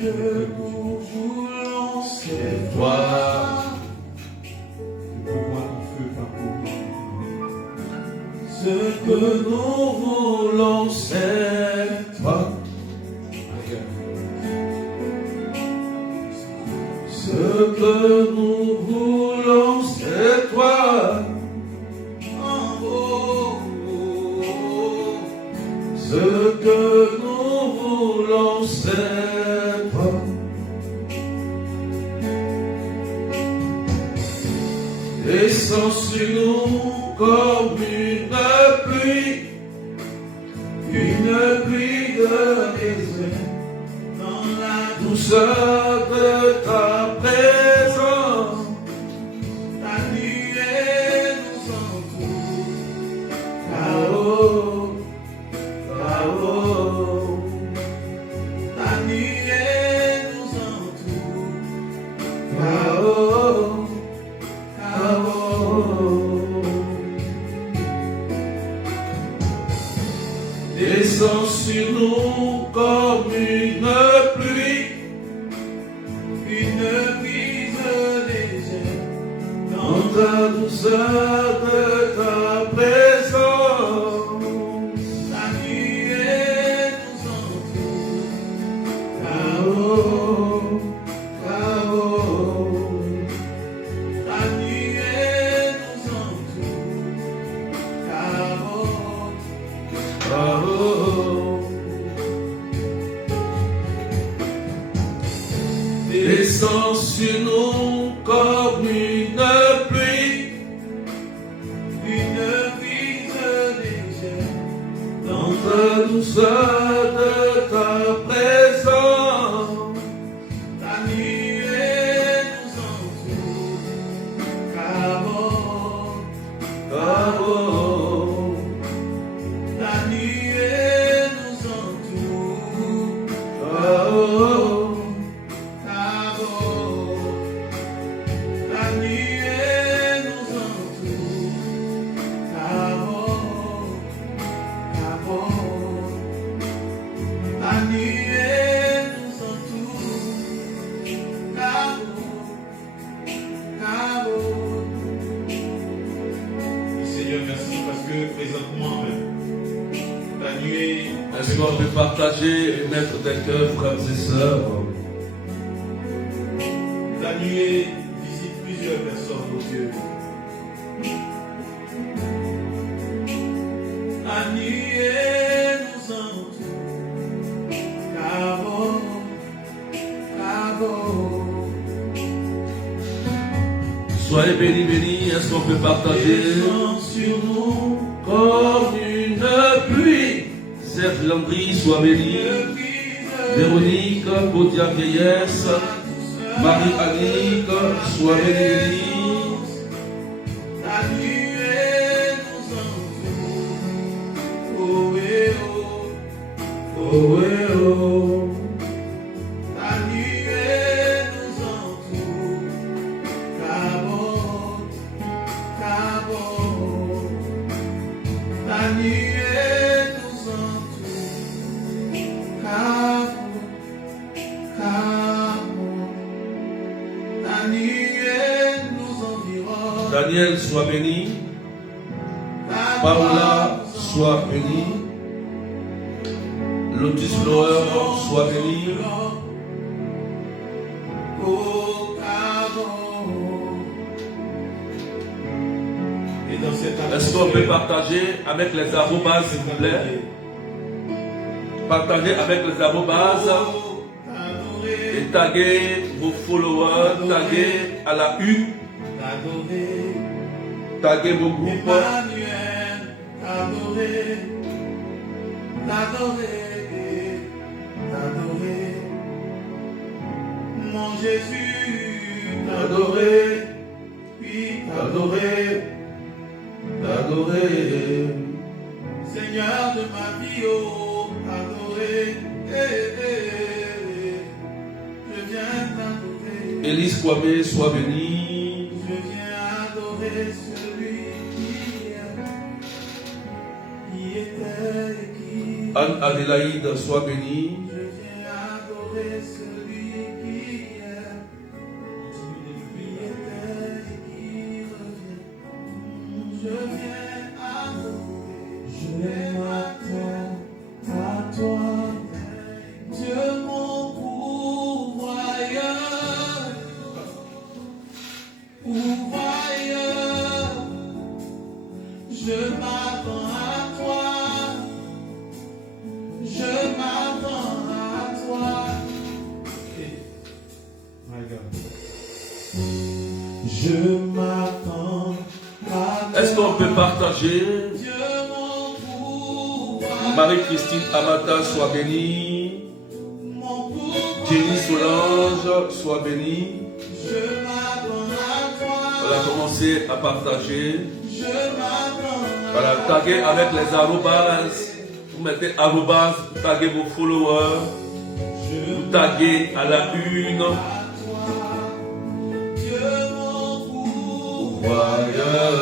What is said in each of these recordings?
que nous voulons, c'est toi. Ce que nous voulons, c'est toi. Ce que nous voulons, c'est toi. Ce que nous voulons, c'est toi. Descends sur nous comme une pluie de désert, dans la douceur de ta présence. Ta nuée nous entoure, là-haut, là-haut. Ta nuée nous entoure, là-haut, là-haut. Descends sur nous comme une pluie légère, dans ta douceur de ta présence. Ta nuée nous entoure, là-haut, là-haut. Ta nuée nous entoure, là-haut, là-haut. Descends sur nous comme une pluie légère, dans ta douceur de ta présence. Ta nuée nous entoure, là-haut, là-haut. Ta nuée nous entoure, là-haut. Est-ce qu'on peut partager et mettre des cœurs, frères et sœurs? La nuée visite plusieurs personnes aux yeux. La nuée nous entoure, là-haut, là-haut. Soyez bénis, bénis, est-ce qu'on peut partager? Descends sur nous comme une pluie. Serge Landry, sois béni. Véronique, Claudia Vieillesse, Marie-Annick, sois béni. La nuée nous entoure, oh et oh, oh et oh. La nuée nous entoure, cabot, cabot. La nuée Daniel, sois béni. Paola, sois béni. Lotus Lower, sois béni. Est-ce qu'on peut partager avec les arrobases, s'il vous plaît? Partagez avec les arrobases et taguez vos followers, taguez à la U. Taguez vos groupes. L'adorer, mon Jésus, l'adorer, oui, l'adorer, Seigneur de ma vie, oh, l'adorer, je viens t'adorer. Élise Kwame, sois bénie. Je viens adorer celui qui était et qui. Anne Adélaïde, sois bénie. Je viens adorer. adorer celui qui est, qui était et qui revient. Je viens adorer, je m'attends à toi, Dieu mon pourvoyeur, pourvoyeur. Je m'attends à toi, je m'attends à toi. My God. Je m'attends à toi. Est-ce qu'on peut partager? Dieu mon pourvoyeur, Marie-Christine Amata, sois bénie. mon pourvoyeur. Jenny Solange, sois bénie. Je m'attends à toi. On va commencer à partager. Je m'attends à Voilà, taguez avec les arrobas. Vous mettez arrobas, vous taguez vos followers. Vous taguez à la une. toi. Dieu mon Voyeur.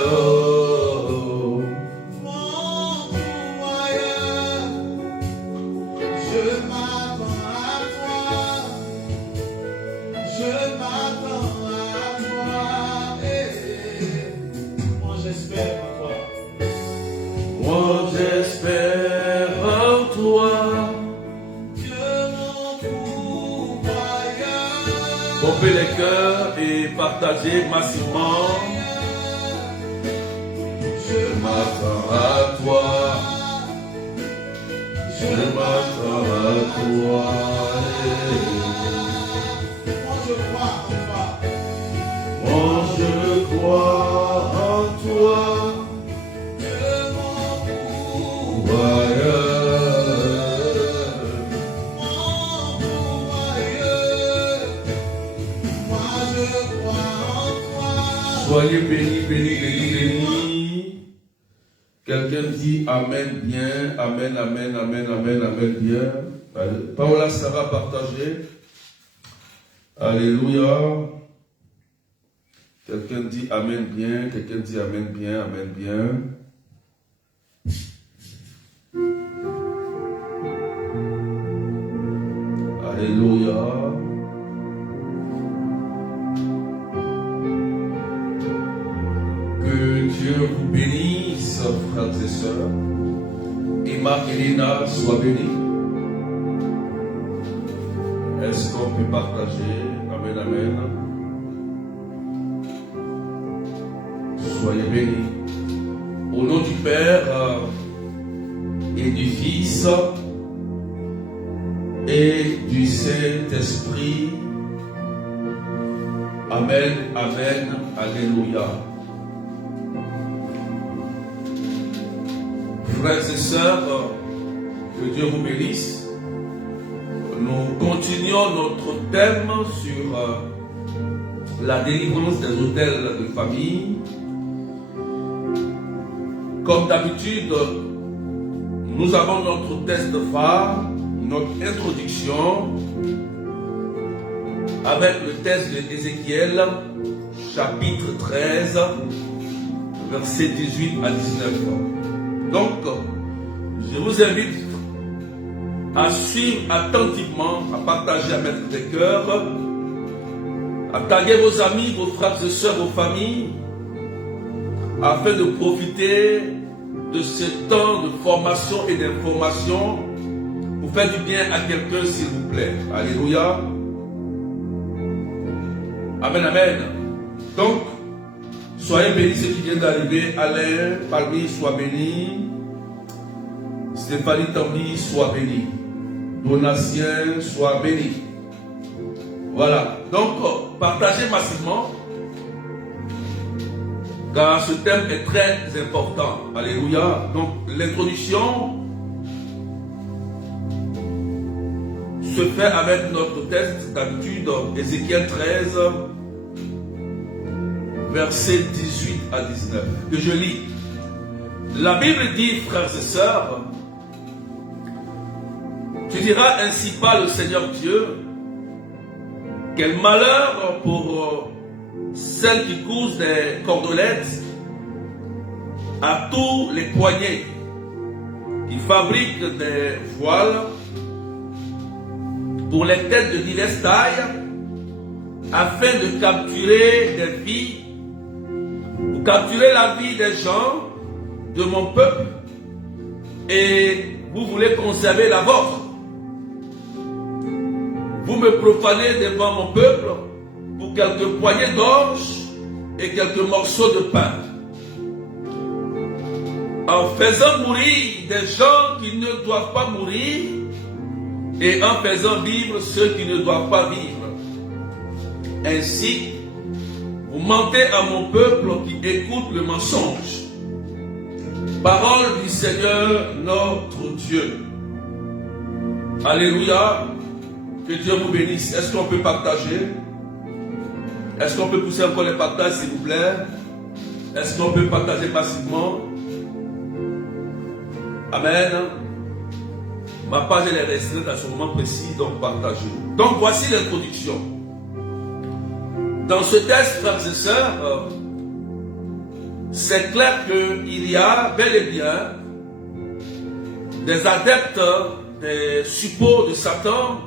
pourvoyeur. Je m'attends à toi. Je m'attends à toi. Moi j'espère en toi. Moi j'espère en toi. Dieu mon pourvoyeur. Pompez les cœurs et partagez massivement. Je M'attends à toi. Je m'attends à toi. Moi je crois en toi. Moi je crois en toi. Dieu mon Voyeur. pourvoyeur. Moi je crois en toi. Soyez bénis, bénis, bénis, bénis. Quelqu'un dit Amen bien, Amen, Amen, Amen, Amen, Amen bien. Allez. Paola Sarah partagez. Alléluia. Quelqu'un dit Amen bien, quelqu'un dit Amen bien, Amen bien. Alléluia. Que Dieu vous bénisse, frères et sœurs. Emma Elena, sois bénie. Est-ce qu'on peut partager? Amen, amen. Soyez bénis. Au nom du Père et du Fils et du Saint-Esprit. Amen, amen, alléluia. Frères et sœurs, que Dieu vous bénisse. Nous continuons notre thème sur la délivrance des autels de famille. Comme d'habitude, nous avons notre texte phare, notre introduction, avec le texte de Ézéchiel, chapitre 13, versets 18 à 19. Donc, je vous invite à suivre attentivement, à partager, à mettre des cœurs, à taguer vos amis, vos frères et sœurs, vos familles, afin de profiter de ce temps de formation et d'information pour faire du bien à quelqu'un, s'il vous plaît. Alléluia. Amen, amen. Donc, soyez bénis ceux qui viennent d'arriver. Alain, Palmy, sois béni. Stéphanie Tambi, sois béni. Donatien, sois béni. Voilà. Donc, partagez massivement. Car ce thème est très important. Alléluia. Donc, l'introduction se fait avec notre texte d'habitude, Ézéchiel 13, versets 18 à 19, que je lis. La Bible dit, frères et sœurs, tu diras ainsi pas le Seigneur Dieu, quel malheur pour celles qui cousent des cordelettes à tous les poignets, qui fabriquent des voiles, pour les têtes de diverses tailles, afin de capturer des vies, pour capturer la vie des gens de mon peuple, et vous voulez conserver la vôtre. Vous me profanez devant mon peuple pour quelques poignées d'orge et quelques morceaux de pain, en faisant mourir des gens qui ne doivent pas mourir et en faisant vivre ceux qui ne doivent pas vivre. Ainsi, vous mentez à mon peuple qui écoute le mensonge. Parole du Seigneur notre Dieu. Alléluia. Que Dieu vous bénisse. Est-ce qu'on peut partager? Est-ce qu'on peut pousser encore les partages, s'il vous plaît? Est-ce qu'on peut partager massivement? Amen. Ma page elle est restreinte à ce moment précis, donc partagez. Donc voici l'introduction. Dans ce texte, frères et sœurs, c'est clair qu'il y a bel et bien des adeptes, des suppôts de Satan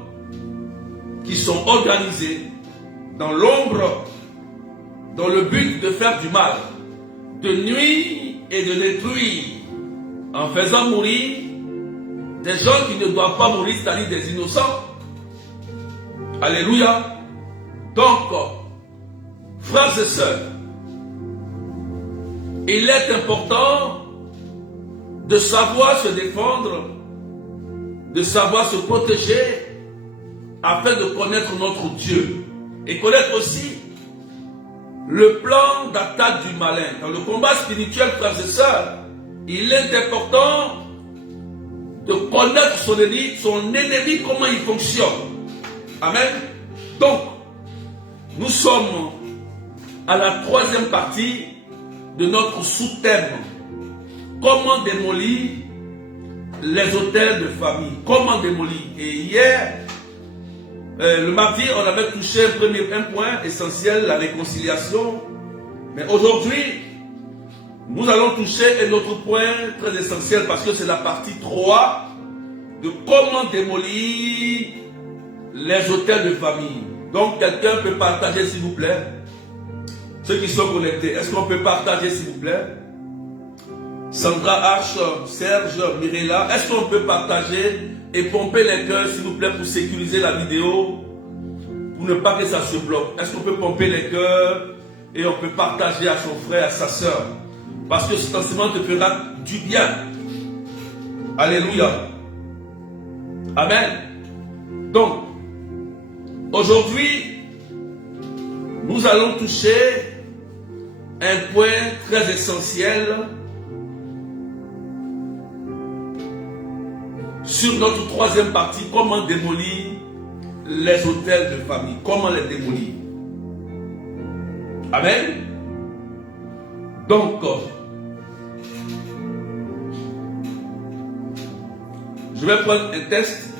qui sont organisés dans l'ombre, dans le but de faire du mal, de nuire et de détruire, en faisant mourir des gens qui ne doivent pas mourir, c'est-à-dire des innocents. Alléluia. Donc, frères et sœurs, il est important de savoir se défendre, de savoir se protéger, afin de connaître notre Dieu et connaître aussi le plan d'attaque du malin. Dans le combat spirituel, frères et sœurs, il est important de connaître son ennemi, comment il fonctionne. Amen. Donc, nous sommes à la troisième partie de notre sous-thème. Comment démolir les hôtels de famille. Comment démolir. Et hier, le mardi, on avait touché un point essentiel, la réconciliation. Mais aujourd'hui, nous allons toucher un autre point très essentiel parce que c'est la partie 3 de comment démolir les hôtels de famille. Donc, quelqu'un peut partager, s'il vous plaît. Ceux qui sont connectés, est-ce qu'on peut partager, s'il vous plaît? Sandra H, Serge, Mirella, est-ce qu'on peut partager et pomper les cœurs, s'il vous plaît, pour sécuriser la vidéo, pour ne pas que ça se bloque? Est-ce qu'on peut pomper les cœurs et on peut partager à son frère, à sa soeur? Parce que cet enseignement te fera du bien. Alléluia. Amen. Donc, aujourd'hui, nous allons toucher un point très essentiel sur notre troisième partie, comment démolir les hôtels de famille. Comment les démolir. Amen. Donc, je vais prendre un texte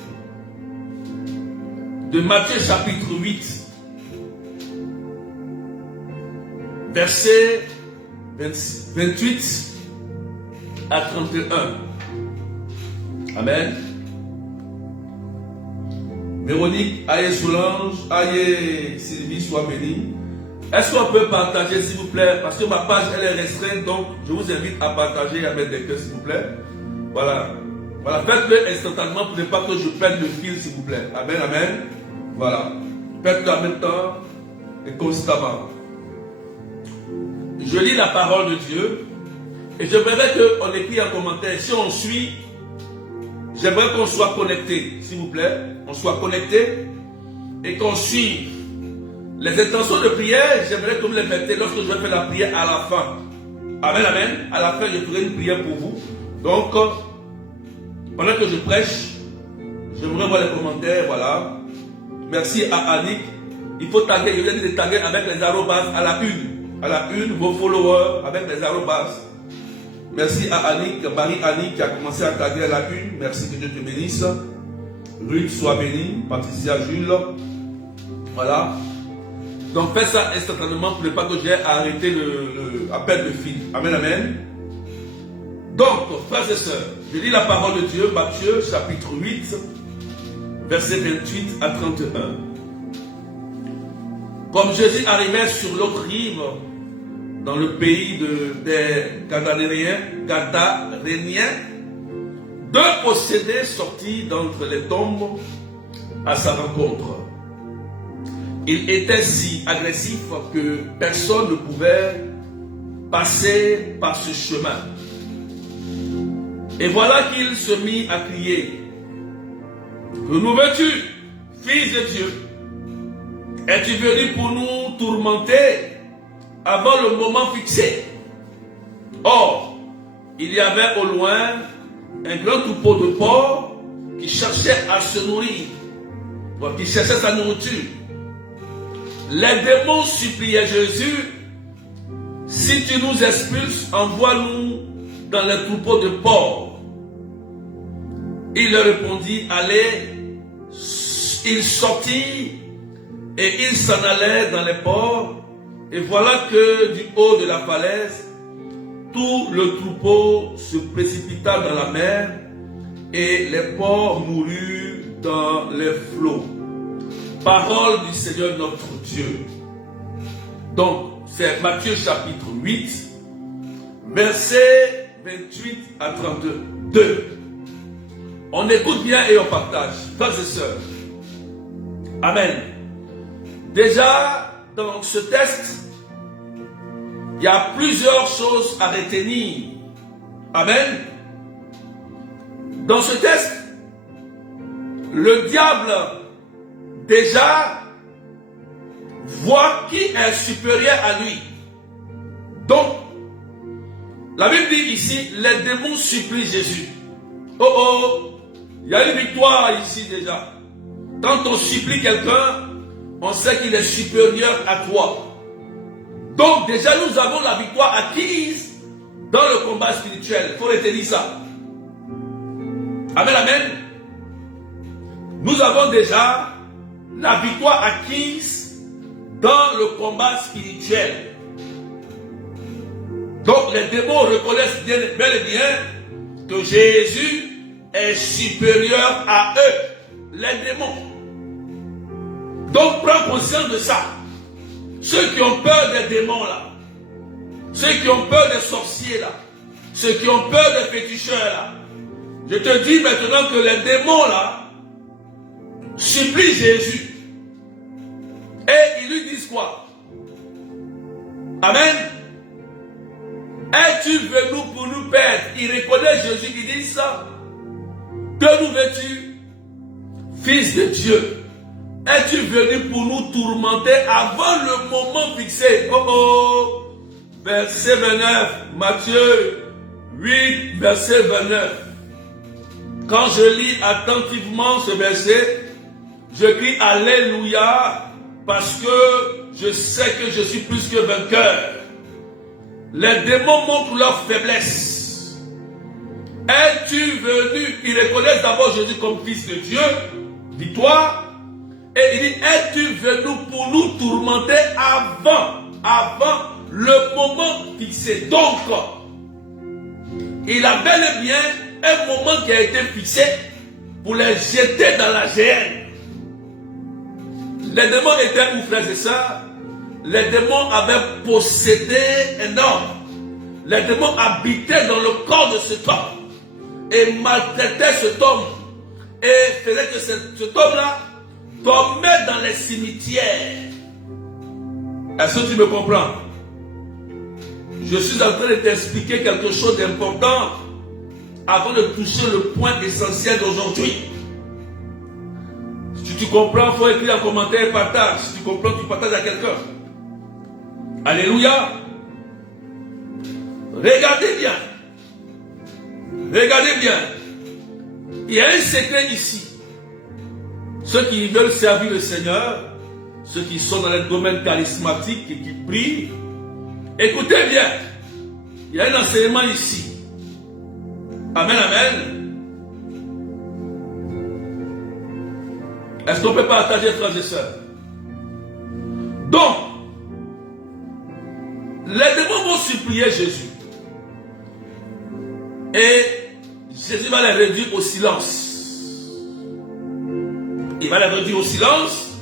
de Matthieu chapitre 8, versets 28 à 31. Amen. Véronique, aïe Solange, aïe Sylvie, sois bénie. Est-ce qu'on peut partager, s'il vous plaît? Parce que ma page, elle est restreinte, donc je vous invite à partager et à mettre des cœurs, s'il vous plaît. Voilà. Voilà, faites-le instantanément pour ne pas que je perde le fil, s'il vous plaît. Amen, amen. Voilà. Faites-le en même temps et constamment. Je lis la parole de Dieu et j'aimerais qu'on écrit en commentaire. Si on suit, j'aimerais qu'on soit connecté, s'il vous plaît. On soit connecté et qu'on suive. Les intentions de prière, j'aimerais que vous les mettez lorsque je vais faire la prière à la fin. Amen, amen. À la fin, je ferai une prière pour vous. Donc, pendant que je prêche, j'aimerais voir les commentaires, voilà. Merci à Annick. Il faut taguer, je viens de les taguer avec les arrobas à la une. À la une, vos followers avec les arrobas. Merci à Annick, Marie-Annick qui a commencé à taguer à la une. Merci, que Dieu te bénisse. Ruth, sois bénie. Patricia, Jules. Voilà. Donc faites ça instantanément pour ne pas que j'ai arrêté à perdre le fil. Amen, amen. Donc, frères et sœurs, je lis la parole de Dieu, Matthieu chapitre 8, versets 28 à 31. Comme Jésus arrivait sur l'autre rive, dans le pays des Gadaréniens, deux possédés sortis d'entre les tombes à sa rencontre. Il était si agressif que personne ne pouvait passer par ce chemin. Et voilà qu'il se mit à crier: que nous veux-tu, fils de Dieu? Es-tu venu pour nous tourmenter avant le moment fixé? Or, il y avait au loin un grand troupeau de porcs qui cherchait à se nourrir, qui cherchait sa nourriture. Les démons suppliaient Jésus: si tu nous expulses, envoie-nous dans les troupeaux de porcs. Il leur répondit: allez. Il sortit et il s'en allait dans les porcs. Et voilà que du haut de la falaise, tout le troupeau se précipita dans la mer et les porcs moururent dans les flots. Parole du Seigneur notre Dieu. Donc, c'est Matthieu chapitre 8, versets 28 à 32. On écoute bien et on partage, frères et sœurs. Amen. Déjà, dans ce texte, il y a plusieurs choses à retenir. Amen. Dans ce texte, le diable, déjà, voit qui est supérieur à lui. Donc, la Bible dit ici, les démons supplient Jésus. Oh oh, il y a une victoire ici déjà. Quand on supplie quelqu'un, on sait qu'il est supérieur à toi. Donc déjà nous avons la victoire acquise dans le combat spirituel. Il faut retenir ça. Amen, amen. Nous avons déjà la victoire acquise dans le combat spirituel. Donc les démons reconnaissent bel et bien que Jésus est supérieur à eux, les démons. Donc prends conscience de ça. Ceux qui ont peur des démons là, ceux qui ont peur des sorciers là, ceux qui ont peur des féticheurs là, je te dis maintenant que les démons là supplient Jésus. Et ils lui disent quoi? Amen. Es-tu venu pour nous perdre? Il reconnaît Jésus qui dit ça. Que nous veux-tu, fils de Dieu? Es-tu venu pour nous tourmenter avant le moment fixé? Oh oh. Verset 29, Matthieu 8, verset 29. Quand je lis attentivement ce verset, je crie Alléluia, parce que je sais que je suis plus que vainqueur. Les démons montrent leur faiblesse. Es-tu venu? Ils reconnaissent d'abord Jésus comme fils de Dieu, victoire. Et il dit, es-tu venu pour nous tourmenter avant le moment fixé? Donc, il a bel et bien un moment qui a été fixé pour les jeter dans la géhenne. Les démons étaient où, frères et sœurs? Les démons avaient possédé un homme. Les démons habitaient dans le corps de cet homme et maltraitaient cet homme et faisaient que cet homme-là dormait dans les cimetières. Est-ce que tu me comprends? Je suis en train de t'expliquer quelque chose d'important avant de toucher le point essentiel d'aujourd'hui. Si tu comprends, il faut écrire un commentaire et partage. Si tu comprends, tu partages à quelqu'un. Alléluia. Regardez bien. Regardez bien. Il y a un secret ici. Ceux qui veulent servir le Seigneur, ceux qui sont dans les domaines charismatiques et qui prient, écoutez bien. Il y a un enseignement ici. Amen, amen. Est-ce qu'on peut partager, frères et sœurs? Donc, les démons vont supplier Jésus. Et Jésus va les réduire au silence. il va les réduire au silence.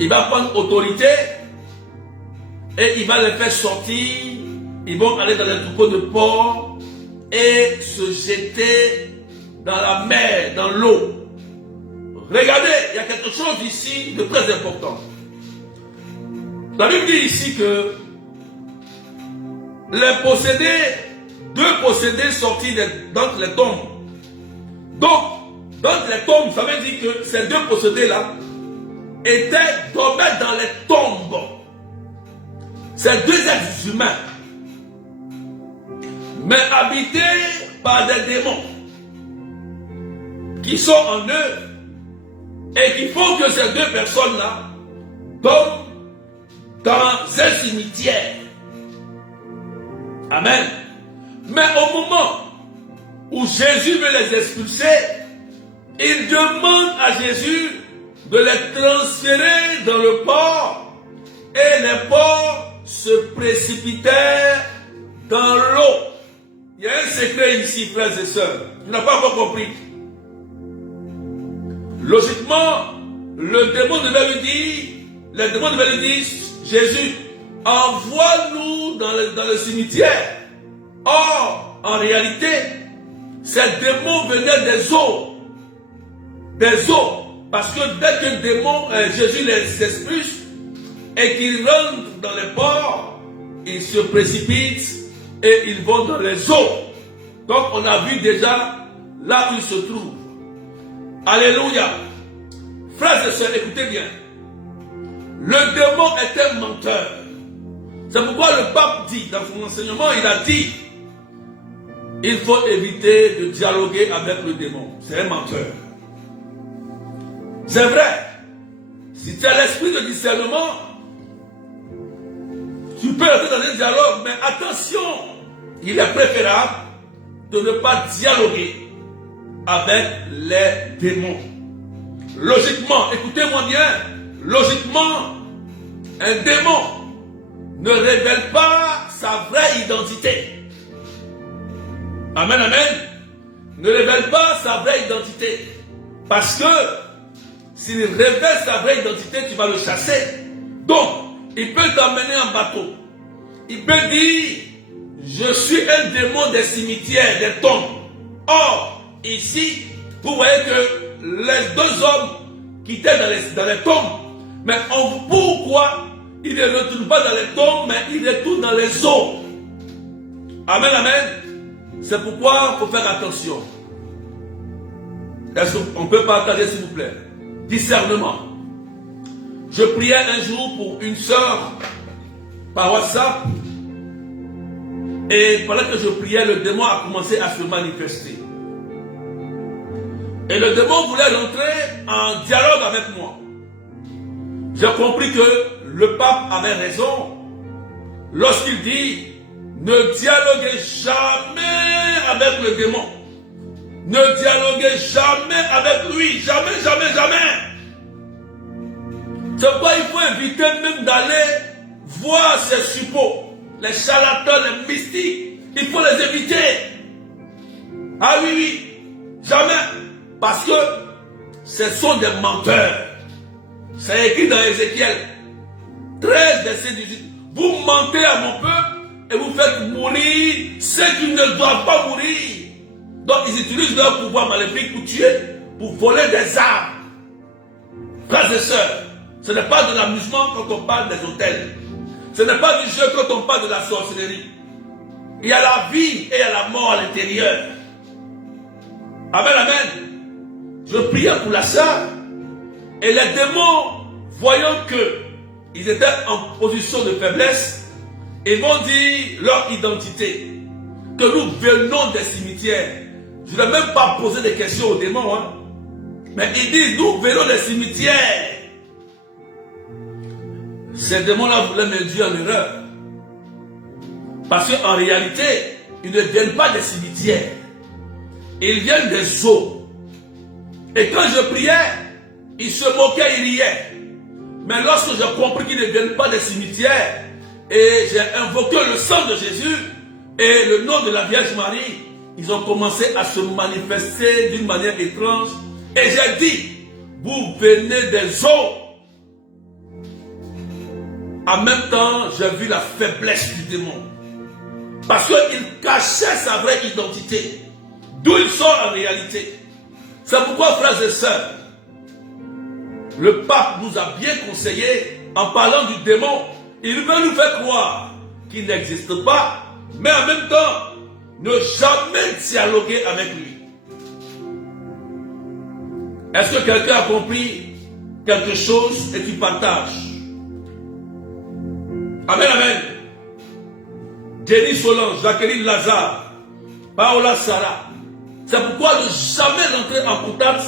Il va prendre autorité et il va les faire sortir. Ils vont aller dans les troupeaux de porcs et se jeter dans la mer, dans l'eau. Regardez, il y a quelque chose ici de très important. La Bible dit ici que les possédés, 2 possédés sortis d'entre les tombes. Donc, d'entre les tombes, ça veut dire que ces 2 possédés-là dormaient dans les tombes. Ces 2 êtres humains, mais habités par des démons qui sont en eux et qui font que ces 2 personnes-là dorment dans un cimetière. Amen. Mais au moment où Jésus veut les expulser, il demande à Jésus de les transférer dans le port, et les porcs se précipitèrent dans l'eau. Il y a un secret ici, frères et sœurs. Tu n'as pas encore compris. Logiquement, le démon devait lui dire, Jésus, envoie-nous dans le cimetière. Or, en réalité, ces démons venaient des eaux. Des eaux. Parce que dès que Jésus les expulse et qu'ils rentrent dans les ports, ils se précipitent et ils vont dans les eaux. Donc on a vu déjà là où ils se trouvent. Alléluia. Frères et sœurs, écoutez bien. Le démon est un menteur. C'est pourquoi le pape dit, dans son enseignement, il a dit, il faut éviter de dialoguer avec le démon. C'est un menteur. C'est vrai. Si tu as l'esprit de discernement, tu peux être dans un dialogue, mais attention, il est préférable de ne pas dialoguer avec les démons. Logiquement, écoutez-moi bien, logiquement, un démon ne révèle pas sa vraie identité. Amen, amen. Ne révèle pas sa vraie identité. Parce que s'il révèle sa vraie identité, tu vas le chasser. Donc, il peut t'emmener en bateau. Il peut dire, je suis un démon des cimetières, des tombes. Or, ici, vous voyez que les 2 hommes qui étaient dans les tombes, mais pourquoi ils ne retournent pas dans les tombes, mais ils retournent dans les eaux? Amen, amen. C'est pourquoi il faut faire attention. Est-ce qu'on peut partager, s'il vous plaît? Discernement. Je priais un jour pour une sœur par WhatsApp, et pendant que je priais, le démon a commencé à se manifester. Et le démon voulait rentrer en dialogue avec moi. J'ai compris que le pape avait raison lorsqu'il dit, ne dialoguez jamais avec le démon. Ne dialoguez jamais avec lui. Jamais, jamais, jamais. C'est pourquoi il faut éviter même d'aller voir ces suppôts, les charlatans, les mystiques. Il faut les éviter. Ah oui, oui. Jamais. Parce que ce sont des menteurs. C'est écrit dans Ézéchiel 13, verset 18. Vous mentez à mon peuple et vous faites mourir ceux qui ne doivent pas mourir. Donc ils utilisent leur pouvoir maléfique pour tuer, pour voler des armes. Frères et sœurs, ce n'est pas de l'amusement quand on parle des hôtels. Ce n'est pas du jeu quand on parle de la sorcellerie. Il y a la vie et il y a la mort à l'intérieur. Amen, amen. Je priais pour la sœur et les démons, voyant qu'ils étaient en position de faiblesse, ils vont dire leur identité, que nous venons des cimetières. Je n'ai même pas posé des questions aux démons, hein. Mais ils disent, nous venons des cimetières. Ces démons-là voulaient m'induire en erreur. Parce qu'en réalité, ils ne viennent pas des cimetières. Ils viennent des eaux. Et quand je priais, ils se moquaient, ils riaient. Mais lorsque j'ai compris qu'ils ne viennent pas des cimetières, et j'ai invoqué le sang de Jésus et le nom de la Vierge Marie, ils ont commencé à se manifester d'une manière étrange Et j'ai dit, vous venez des eaux. En même temps, j'ai vu la faiblesse du démon. Parce qu'il cachait sa vraie identité. D'où il sort en réalité. C'est pourquoi, frères et sœurs, le pape nous a bien conseillé, en parlant du démon, il veut nous faire croire qu'il n'existe pas, mais en même temps, ne jamais dialoguer avec lui. Est-ce que quelqu'un a compris quelque chose et tu partages? Amen, amen. Jenny Solange, Jacqueline Lazare, Paola Sarah. C'est pourquoi ne jamais rentrer en contact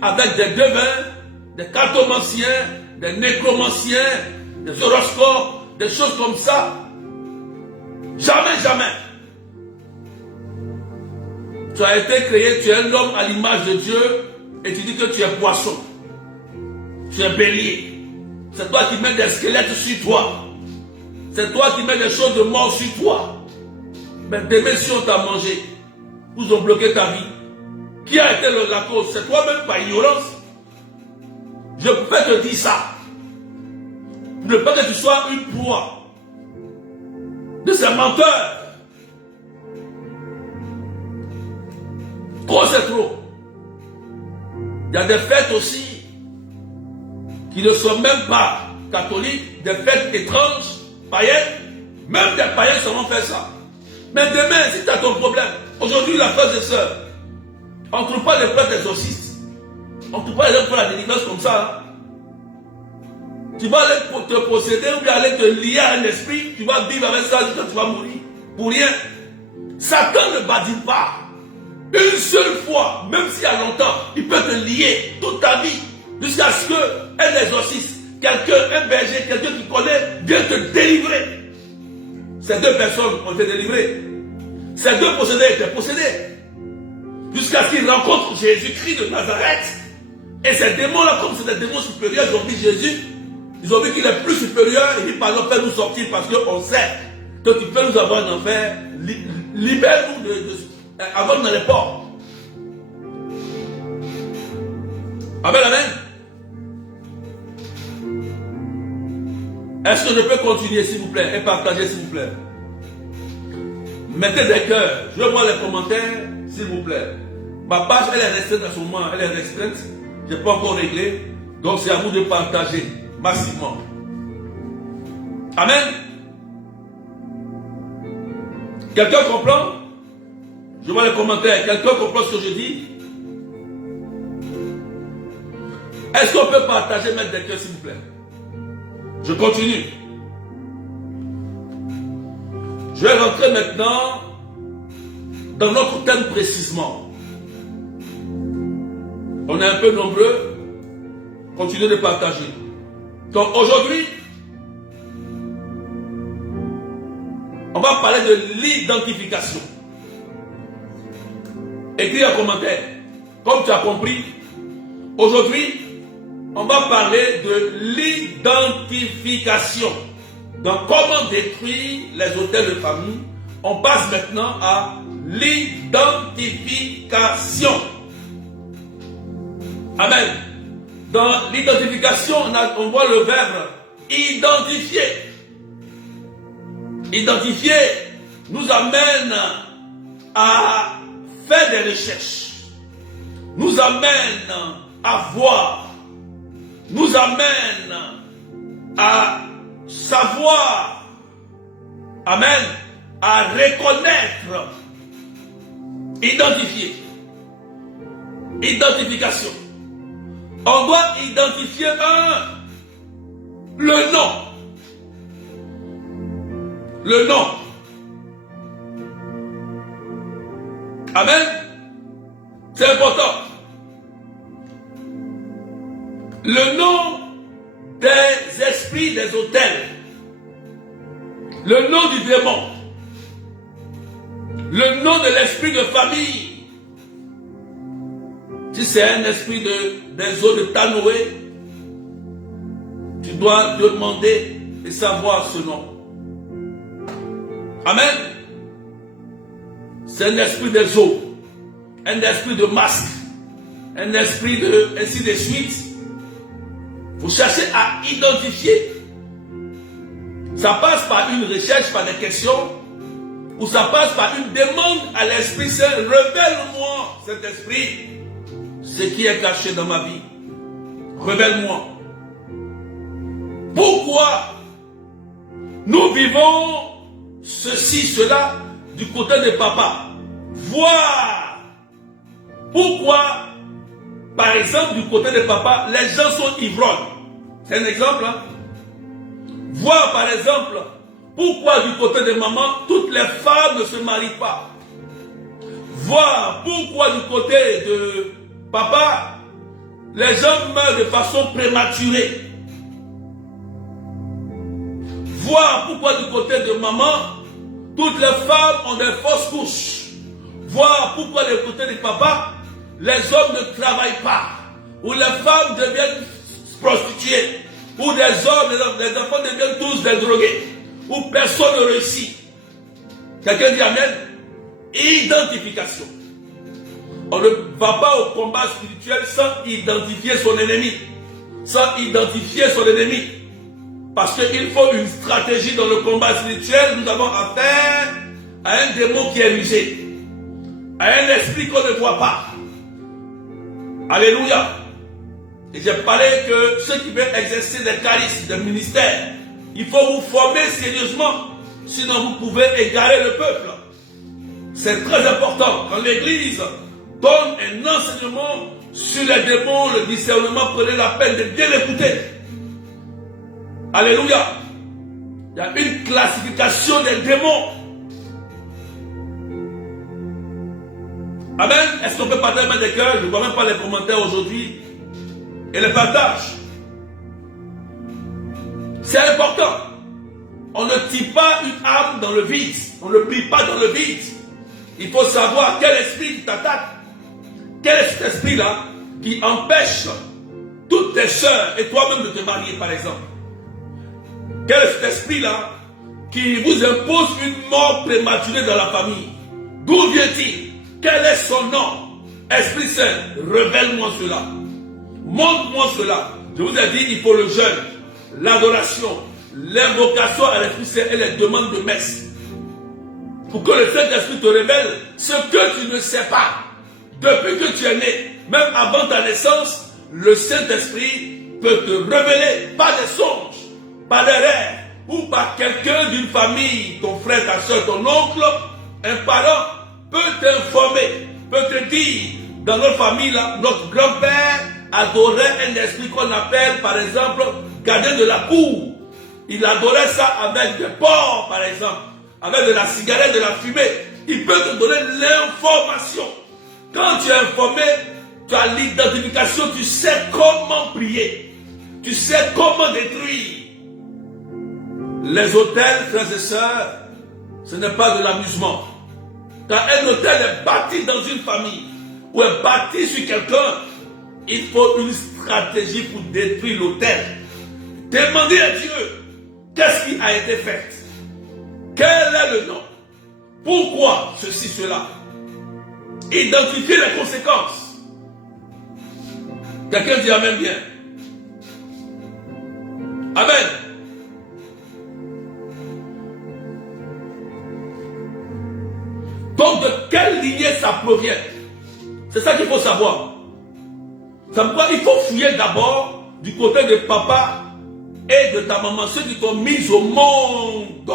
avec des devins, des cartomanciens, des nécromanciens, des horoscopes, des choses comme ça. Jamais, jamais. Tu as été créé, tu es un homme à l'image de Dieu et tu dis que tu es poisson. Tu es bélier. C'est toi qui mets des squelettes sur toi. C'est toi qui mets des choses de mort sur toi. Mais des messieurs t'ont mangé. Ils ont bloqué ta vie. Qui a été la cause? C'est toi-même par ignorance. Je peux te dire ça. Ne pas que tu sois une proie de ces menteurs. Trop c'est trop. Il y a des fêtes aussi qui ne sont même pas catholiques, des fêtes étranges, païennes. Même des païens savent faire ça. Mais demain, si tu as ton problème, aujourd'hui, la frère et sœurs, on ne trouve pas les frères exorcistes. On ne trouve pas les gens pour la délivrance comme ça. Hein. Tu vas aller te posséder ou bien aller te lier à un esprit, tu vas vivre avec ça jusqu'à tu vas mourir. Pour rien. Satan ne badine pas. Une seule fois, même s'il y a longtemps, il peut te lier toute ta vie jusqu'à ce qu'un exorciste, quelqu'un, un berger, quelqu'un qui connaît, vienne te délivrer. Ces deux personnes ont été délivrées. Ces deux possédés étaient possédés. Jusqu'à ce qu'ils rencontrent Jésus-Christ de Nazareth. Et ces démons-là, comme c'est des démons supérieurs, ils ont vu Jésus. Ils ont vu qu'il est plus supérieur. Et dit, pardon, fais nous sortir parce qu'on sait que tu peux nous avoir en enfer. Libère-nous avant dans les ports. Amen, amen. Est-ce que je peux continuer, s'il vous plaît, et partager, s'il vous plaît? Mettez des cœurs. Je veux voir les commentaires, s'il vous plaît. Ma page, elle est restreinte à ce moment. Elle est restreinte. Je n'ai pas encore réglé. Donc, c'est à vous de partager massivement. Amen. Quelqu'un comprend? Je vois les commentaires. Quelqu'un comprend ce que je dis? Est-ce qu'on peut partager, mettre des cœurs, s'il vous plaît? Je continue. Je vais rentrer maintenant dans notre thème précisément. On est un peu nombreux. Continuez de partager. Donc aujourd'hui, on va parler de l'identification. Écris un commentaire. Comme tu as compris, aujourd'hui, on va parler de l'identification. Donc, comment détruire les hôtels de famille? On passe maintenant à l'identification. Amen. Dans l'identification, on voit le verbe identifier. Identifier nous amène à faire des recherches. Nous amène à voir. Nous amène à savoir, amen, à reconnaître, identifier, identification. On doit identifier le nom. Le nom. Amen. C'est important. Le nom des esprits des hôtels. Le nom du démon. Le nom de l'esprit de famille. Si c'est un esprit des eaux de Tanoé, tu dois demander et savoir ce nom. Amen. C'est un esprit des eaux. Un esprit de masque. un esprit de ainsi de suite. Vous cherchez à identifier. Ça passe par une recherche, par des questions, ou ça passe par une demande à l'Esprit Saint. Révèle-moi, cet esprit, ce qui est caché dans ma vie. Révèle-moi. Pourquoi nous vivons ceci, cela du côté de papa? Voir. Pourquoi, par exemple, du côté de papa, les gens sont ivrognes? C'est un exemple, hein? Voir, par exemple, pourquoi du côté de maman, toutes les femmes ne se marient pas. Voir pourquoi du côté de papa, les gens meurent de façon prématurée. Voir pourquoi du côté de maman, toutes les femmes ont des fausses couches. Voir pourquoi du côté de papa, les hommes ne travaillent pas. Ou les femmes deviennent prostituées. Ou des hommes, les enfants deviennent tous des drogués. Ou personne ne réussit. Quelqu'un dit amen. Identification. On ne va pas au combat spirituel sans identifier son ennemi. Sans identifier son ennemi. Parce qu'il faut une stratégie dans le combat spirituel. Nous avons affaire à un démon qui est rusé. À un esprit qu'on ne voit pas. Alléluia. Et j'ai parlé que ceux qui veulent exercer des charismes, des ministères, il faut vous former sérieusement. Sinon vous pouvez égarer le peuple. C'est très important. Quand l'Église donne un enseignement sur les démons, le discernement, prenez la peine de bien écouter. Alléluia. Il y a une classification des démons. Amen. Est-ce qu'on peut partager des cœurs? Je ne vois même pas les commentaires aujourd'hui. Et les partages. C'est important. On ne tire pas une arme dans le vide. On ne plie pas dans le vide. Il faut savoir quel esprit qui t'attaque. Quel est cet esprit-là qui empêche toutes tes soeurs et toi-même de te marier, par exemple? Quel est cet esprit-là qui vous impose une mort prématurée dans la famille? D'où vient-il? Quel est son nom? Esprit Saint, révèle-moi cela. Montre-moi cela. Je vous ai dit, il faut le jeûne, l'adoration, l'invocation à l'Esprit Saint et les demandes de messe. Pour que le Saint-Esprit te révèle ce que tu ne sais pas. Depuis que tu es né, même avant ta naissance, le Saint-Esprit peut te révéler par des songes, par des rêves, ou par quelqu'un d'une famille, ton frère, ta soeur, ton oncle, un parent peut t'informer, peut te dire, dans notre famille, là, notre grand-père adorait un esprit qu'on appelle, par exemple, gardien de la cour. Il adorait ça avec des porcs, par exemple, avec de la cigarette, de la fumée. Il peut te donner l'information. Quand tu es informé, tu as l'identification, tu sais comment prier. Tu sais comment détruire. Les hôtels, frères et sœurs, ce n'est pas de l'amusement. Quand un hôtel est bâti dans une famille, ou est bâti sur quelqu'un, il faut une stratégie pour détruire l'hôtel. Demandez à Dieu, qu'est-ce qui a été fait? Quel est le nom? Pourquoi ceci, cela? Identifiez les conséquences. Quelqu'un dit amen bien. Amen. Donc de quelle lignée ça provient? C'est ça qu'il faut savoir. Ça veut dire qu'il faut fouiller d'abord du côté de papa et de ta maman, ceux qui t'ont mis au monde.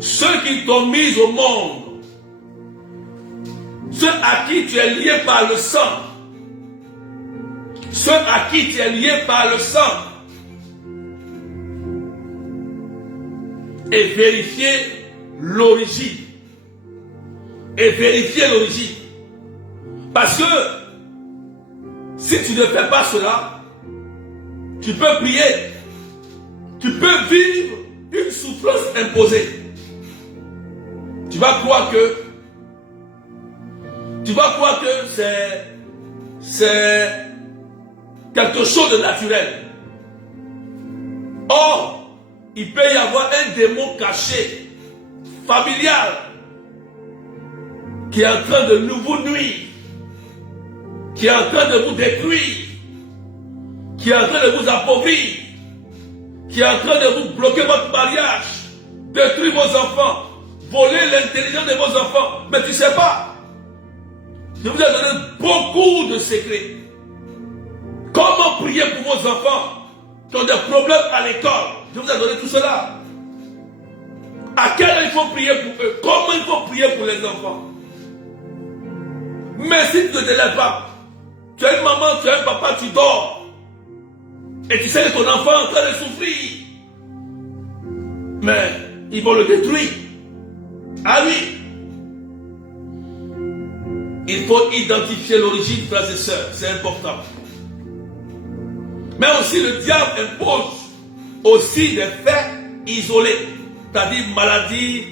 Ceux qui t'ont mis au monde. Ceux à qui tu es lié par le sang. Ceux à qui tu es lié par le sang. Et vérifier l'origine. Et vérifier l'origine. Parce que si tu ne fais pas cela, tu peux prier. Tu peux vivre une souffrance imposée. Tu vas croire que c'est quelque chose de naturel. Or, il peut y avoir un démon caché, familial, qui est en train de vous nuire, qui est en train de vous détruire, qui est en train de vous appauvrir, qui est en train de vous bloquer votre mariage, détruire vos enfants, voler l'intelligence de vos enfants. Mais tu ne sais pas. Je vous ai donné beaucoup de secrets. Comment prier pour vos enfants qui ont des problèmes à l'école. Je vous ai donné tout cela. À quelle heure il faut prier pour eux? Comment il faut prier pour les enfants? Mais si tu ne te lèves pas, tu as une maman, tu as un papa, tu dors. Et tu sais que ton enfant est en train de souffrir. Mais ils vont le détruire. Ah oui. Il faut identifier l'origine, frères et sœurs. C'est important. Mais aussi le diable impose aussi des faits isolés. C'est-à-dire maladie,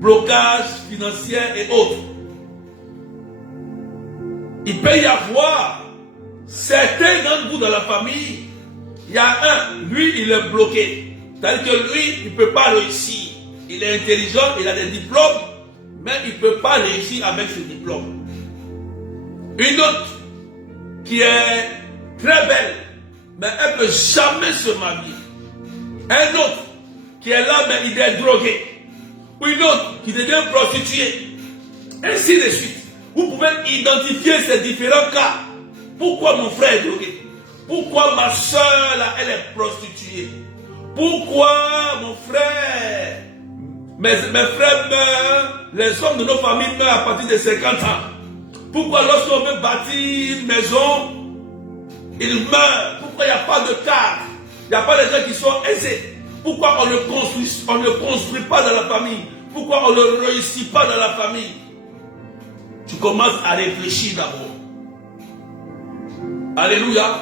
blocage financier et autres. Il peut y avoir certains d'entre vous dans la famille. Il y a un, lui il est bloqué. C'est-à-dire que lui, il ne peut pas réussir. Il est intelligent, il a des diplômes, mais il ne peut pas réussir avec ce diplôme. Une autre qui est très belle, mais elle ne peut jamais se marier. Un autre qui est là, mais il est drogué. Ou une autre qui devient prostituée. Ainsi de suite. Vous pouvez identifier ces différents cas. Pourquoi mon frère est drogué? Pourquoi ma soeur, là, elle est prostituée? Pourquoi mon frère, mes frères meurent, les hommes de nos familles meurent à partir de 50 ans? Pourquoi lorsqu'on veut bâtir une maison, ils meurent? Pourquoi il n'y a pas de cadre? Il n'y a pas de gens qui sont aisés? Pourquoi on ne construit pas dans la famille? Pourquoi on ne réussit pas dans la famille? Tu commences à réfléchir d'abord. Alléluia.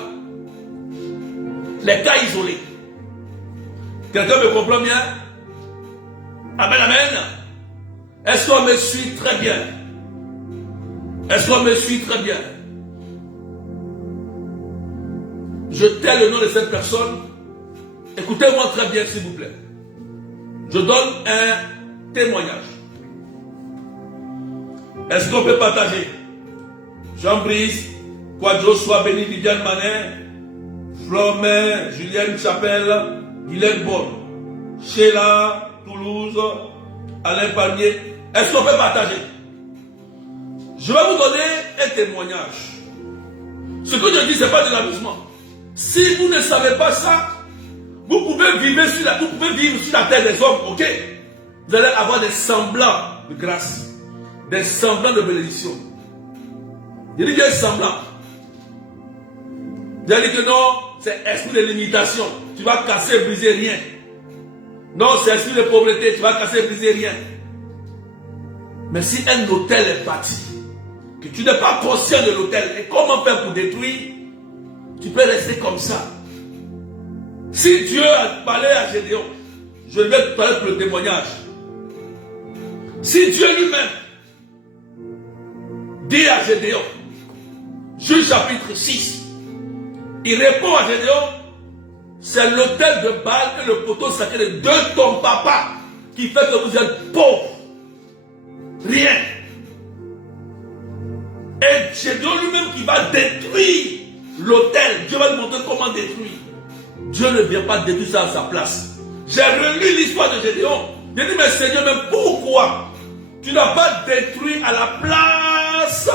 Les cas isolés. Quelqu'un me comprend bien? Amen, amen. Est-ce qu'on me suit très bien? Est-ce qu'on me suit très bien? Je tais le nom de cette personne. Écoutez-moi très bien, s'il vous plaît. Je donne un témoignage. Est-ce qu'on peut partager? Jean-Brice, Quadro, soit béni, Viviane Manet, Flormet, Julienne Chapelle, Guylaine Bonne, Sheila, Toulouse, Alain Palmier. Est-ce qu'on peut partager? Je vais vous donner un témoignage. Ce que je dis, ce n'est pas de l'amusement. Si vous ne savez pas ça, vous pouvez vivre sur la terre des hommes, ok? Vous allez avoir des semblants de grâce, des semblants de bénédiction. Je dis des semblants. Je dis que non, c'est esprit de limitation. Tu vas casser, briser rien. Non, c'est esprit de pauvreté. Tu vas casser, briser rien. Mais si un hôtel est bâti, que tu n'es pas conscient de l'hôtel, et comment faire pour détruire, tu peux rester comme ça. Si Dieu a parlé à Gédéon, je vais te parler pour le témoignage. Si Dieu lui-même dit à Gédéon, Juge chapitre 6, il répond à Gédéon, c'est l'autel de Baal et le poteau sacré de ton papa qui fait que vous êtes pauvres. Rien. Et Gédéon lui-même qui va détruire l'autel. Dieu va lui montrer comment détruire. Dieu ne vient pas détruire ça à sa place. J'ai relu l'histoire de Gédéon. J'ai dit, mais Seigneur, mais pourquoi tu n'as pas détruit à la place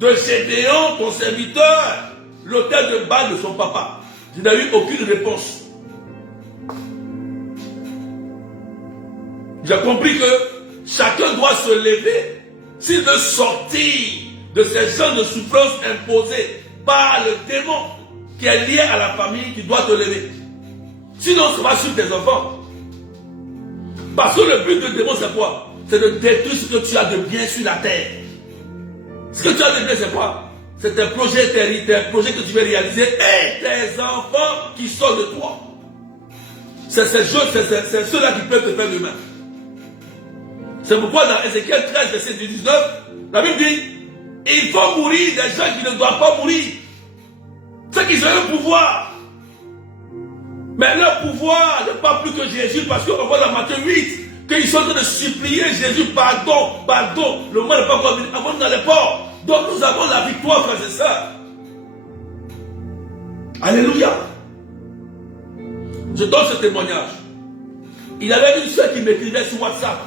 de Gédéon, ton serviteur, l'autel de Baal de son papa? Je n'ai eu aucune réponse. J'ai compris que chacun doit se lever s'il veut sortir de ces genres de souffrances imposées par le démon qui est lié à la famille, qui doit te lever. Sinon, ça va sur tes enfants. Parce que le but du démon, c'est quoi? C'est de détruire ce que tu as de bien sur la terre. Ce que tu as de bien, c'est quoi? C'est tes projets, tes projets que tu veux réaliser et tes enfants qui sont de toi. C'est ces choses, c'est ceux-là qui peuvent te faire du mal. C'est pourquoi dans Ézéchiel 13, verset 19, la Bible dit, il faut mourir des gens qui ne doivent pas mourir. Ceux qui ont le pouvoir. Mais leur pouvoir n'est pas plus que Jésus, parce qu'on voit dans Matthieu 8 qu'ils sont en train de supplier Jésus, pardon, pardon, le mal n'est pas encore venu, avant dans les ports. Donc nous avons la victoire, frères et sœurs. Alléluia. Je donne ce témoignage. Il y avait une soeur qui m'écrivait sur WhatsApp,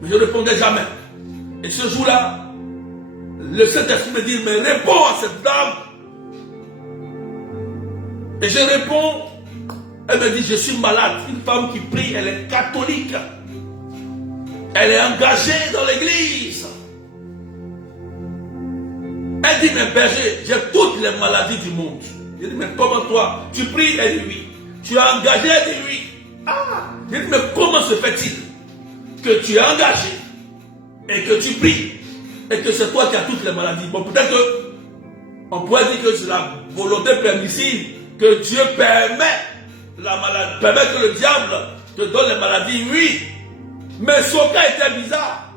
mais je ne répondais jamais. Et ce jour-là, le Saint-Esprit me dit, mais réponds à cette dame. Et je réponds, elle me dit, je suis malade. Une femme qui prie, elle est catholique. Elle est engagée dans l'église. Elle dit, mais berger, j'ai toutes les maladies du monde. Je dis, mais comment toi, tu pries? Elle dit oui. Tu es engagé? Elle dit oui. Ah, je dis, mais comment se fait-il que tu es engagé et que tu pries et que c'est toi qui as toutes les maladies? Bon, peut-être que on pourrait dire que c'est la volonté permissive, que Dieu permet la maladie, permet que le diable te donne les maladies, oui. Mais son cas était bizarre.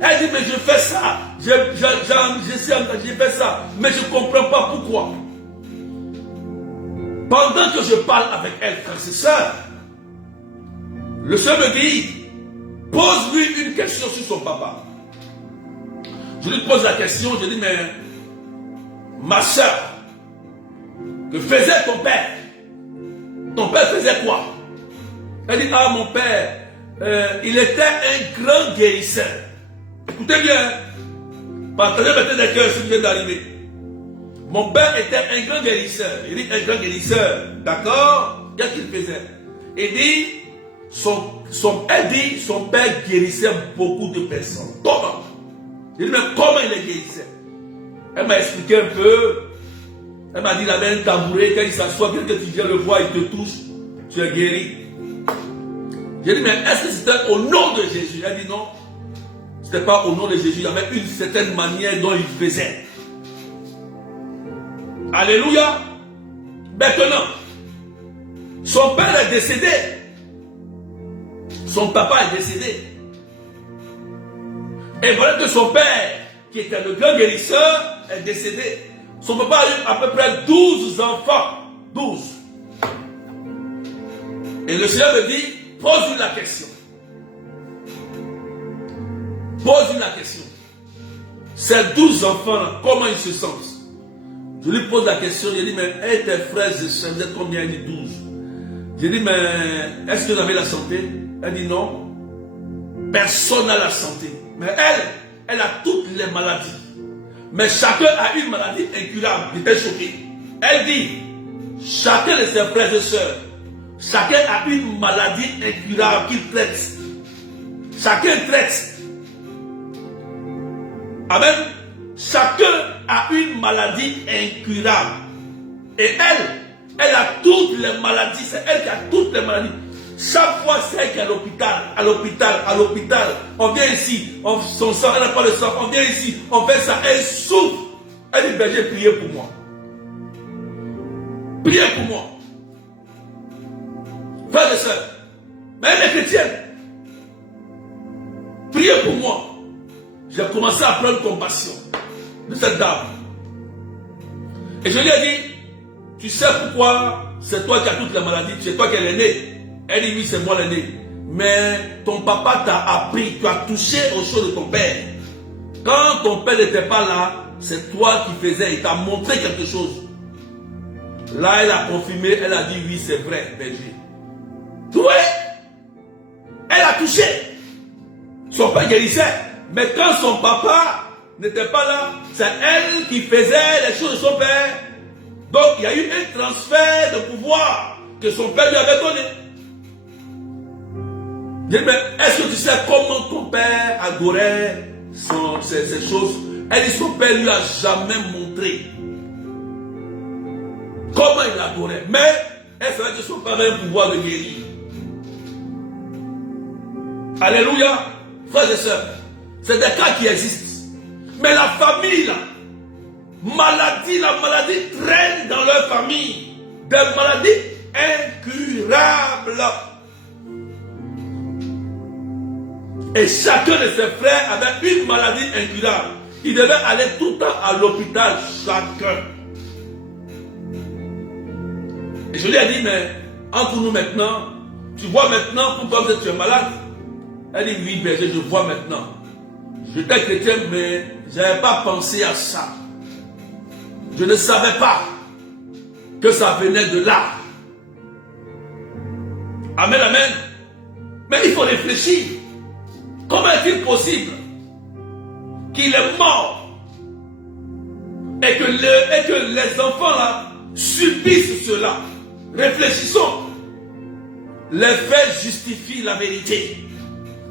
Elle dit, mais je fais ça, j'ai fait ça, mais je ne comprends pas pourquoi. Pendant que je parle avec elle, frère et sœur, le Seigneur me dit, pose-lui une question sur son papa. Je lui pose la question, je dis, mais ma soeur, que faisait ton père? Ton père faisait quoi? Elle dit, ah, mon père, il était un grand guérisseur. Écoutez bien, partagez maintenant des cœurs ce qui vient d'arriver. Mon père était un grand guérisseur. Il dit un grand guérisseur, d'accord? Qu'est-ce qu'il faisait? Il dit, elle dit, son père guérissait beaucoup de personnes. Comment? Il dit, mais comment il les guérissait? Elle m'a expliqué un peu. Elle m'a dit, il avait un tabouret, quand il s'assoit, quelqu'un qui vient le voir, il te touche, tu es guéri. J'ai dit, mais est-ce que c'était au nom de Jésus? Elle dit non. Ce n'était pas au nom de Jésus, il y avait une certaine manière dont il faisait. Alléluia. Maintenant, son père est décédé. Son papa est décédé. Et voilà que son père, qui était le grand guérisseur, est décédé. Son papa a eu à peu près 12 enfants. 12. Et le Seigneur me dit, pose-lui la question. Pose-lui la question. Ces 12 enfants, comment ils se sentent? Je lui pose la question, je lui dis, mais hey, tes frères et sœurs, vous êtes combien? Il dit 12. Je lui dis, mais est-ce que vous avez la santé? Elle dit non. Personne n'a la santé. Mais elle a toutes les maladies. Mais chacun a une maladie incurable. J'étais choqué. Elle dit, chacun de ses frères et sœurs, chacun a une maladie incurable qu'il traite. Chacun traite. Amen. Chacun a une maladie incurable. Et elle a toutes les maladies. C'est elle qui a toutes les maladies. Chaque fois, c'est elle qui est à l'hôpital. On vient ici, son sang, elle n'a pas le sang. On vient ici, on fait ça, elle souffre. Elle dit, berger, priez pour moi. Priez pour moi. Frères et sœurs, mais elle est chrétienne. Priez pour moi. J'ai commencé à prendre compassion de cette dame. Et je lui ai dit, tu sais pourquoi c'est toi qui as toutes les maladies, c'est toi qui es l'aîné. Elle dit, oui, c'est moi l'aîné. Mais ton papa t'a appris, tu as touché aux choses de ton père. Quand ton père n'était pas là, c'est toi qui faisais, il t'a montré quelque chose. Là, elle a confirmé, elle a dit, oui, c'est vrai, berger. Tu vois, elle a touché. Son père guérissait. Mais quand son papa n'était pas là, c'est elle qui faisait les choses de son père. Donc, il y a eu un transfert de pouvoir que son père lui avait donné. Je dis, mais est-ce que tu sais comment ton père adorait ces choses? Elle dit, son père lui a jamais montré comment il adorait. Mais elle savait que son père avait un pouvoir de guérir. Alléluia. Frères et sœurs, c'est des cas qui existent. Mais la famille, là, la maladie traîne dans leur famille. Des maladies incurables. Et chacun de ses frères avait une maladie incurable. Il devait aller tout le temps à l'hôpital, chacun. Et je lui ai dit, mais entre nous maintenant, tu vois maintenant pourquoi tu es malade. Elle dit, oui, berger, je vois maintenant. J'étais chrétien, mais je n'avais pas pensé à ça. Je ne savais pas que ça venait de là. Amen, amen. Mais il faut réfléchir. Comment est-il possible qu'il est mort et que les enfants là subissent cela? Réfléchissons. Les faits justifient la vérité.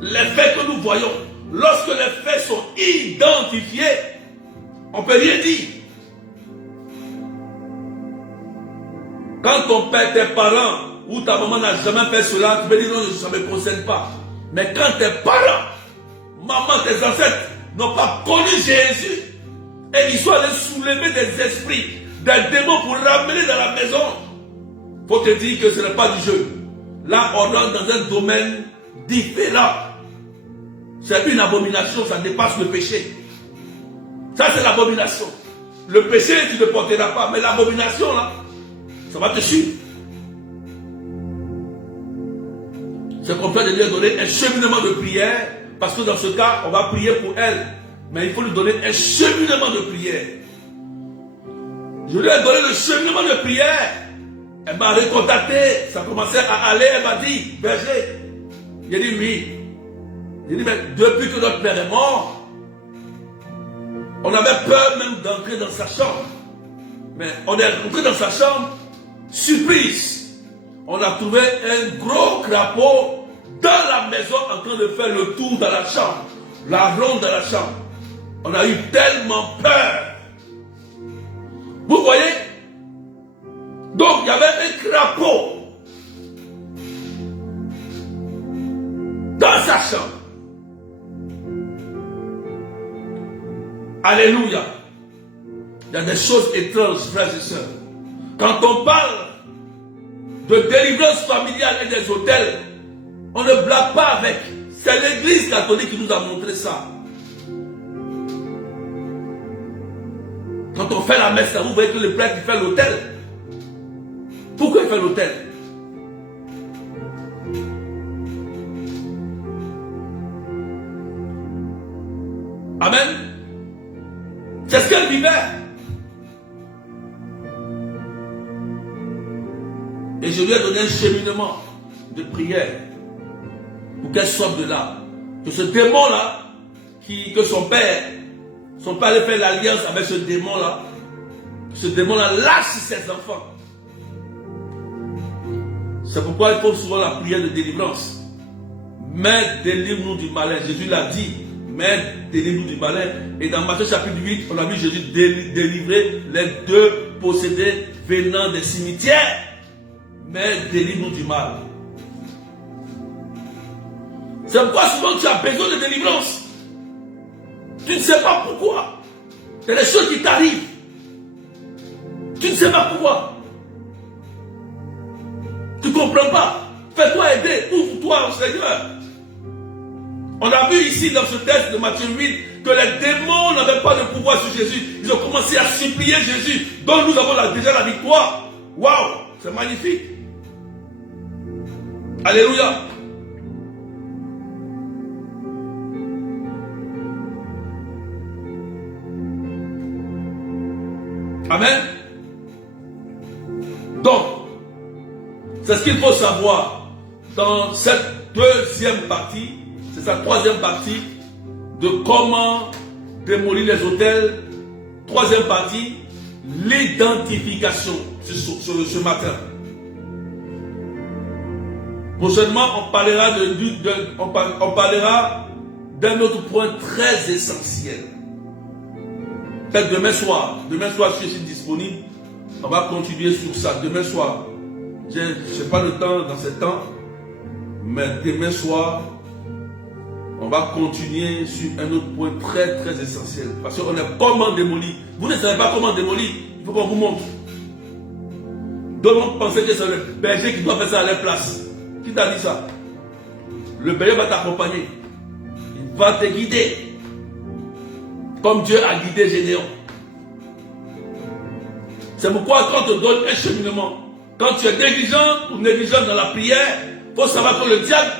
Les faits que nous voyons, lorsque les faits sont identifiés, on ne peut rien dire. Quand ton père, tes parents ou ta maman n'a jamais fait cela, tu peux dire non, ça ne me concerne pas. Mais quand tes parents, maman, tes ancêtres n'ont pas connu Jésus et ils sont allés soulever des esprits, des démons pour ramener dans la maison, il faut te dire que ce n'est pas du jeu. Là, on rentre dans un domaine différent. C'est une abomination, ça dépasse le péché. Ça, c'est l'abomination. Le péché, tu ne porteras pas, mais l'abomination, là, ça va te suivre. C'est comme ça de lui donner un cheminement de prière, parce que dans ce cas, on va prier pour elle. Mais il faut lui donner un cheminement de prière. Je lui ai donné le cheminement de prière. Elle m'a recontacté, ça commençait à aller, elle m'a dit, berger. J'ai dit oui. J'ai dit, mais depuis que notre père est mort, on avait peur même d'entrer dans sa chambre. Mais on est rentré dans sa chambre, surprise. On a trouvé un gros crapaud dans la maison en train de faire le tour dans la chambre, la ronde de la chambre. On a eu tellement peur. Vous voyez? Donc il y avait un crapaud dans sa chambre. Alléluia. Il y a des choses étranges, frères et sœurs. Quand on parle de délivrance familiale et des hôtels, on ne blague pas avec. C'est l'église catholique qui nous a montré ça. Quand on fait la messe, vous voyez que le prêtre fait l'hôtel. Pourquoi il fait l'hôtel? Amen. C'est ce qu'elle vivait. Et je lui ai donné un cheminement de prière pour qu'elle sorte de là. Que ce démon-là, que son père allait faire l'alliance avec ce démon-là, lâche ses enfants. C'est pourquoi il faut souvent la prière de délivrance. Mais délivre-nous du malin. Jésus l'a dit. Mais délivre-nous du malin. Et dans Matthieu chapitre 8, on a vu Jésus délivrer les deux possédés venant des cimetières. Mais délivre-nous du mal. C'est pourquoi souvent tu as besoin de délivrance. Tu ne sais pas pourquoi. Il y a des choses qui t'arrivent. Tu ne sais pas pourquoi. Tu ne comprends pas. Fais-toi aider. Ouvre-toi au Seigneur. On a vu ici dans ce texte de Matthieu 8 que les démons n'avaient pas de pouvoir sur Jésus. Ils ont commencé à supplier Jésus. Donc nous avons déjà la victoire. Waouh, c'est magnifique. Alléluia. Amen. Donc, c'est ce qu'il faut savoir dans cette deuxième partie, c'est sa troisième partie de comment démolir les hôtels. Troisième partie, l'identification ce matin. Prochainement, on parlera d'un autre point très essentiel. Peut-être demain soir, je suis disponible. On va continuer sur ça. Demain soir, je n'ai pas le temps dans ce temps, mais demain soir, on va continuer sur un autre point très très essentiel. Parce qu'on est comment démolir. Vous ne savez pas comment démolir. Il faut qu'on vous montre. Donc, pensez que c'est le berger qui doit faire ça à leur place. Qui t'a dit ça? Le berger va t'accompagner. Il va te guider. Comme Dieu a guidé Gédéon. C'est pourquoi quand on te donne un cheminement, quand tu es négligent ou négligent dans la prière, Il faut savoir que le diable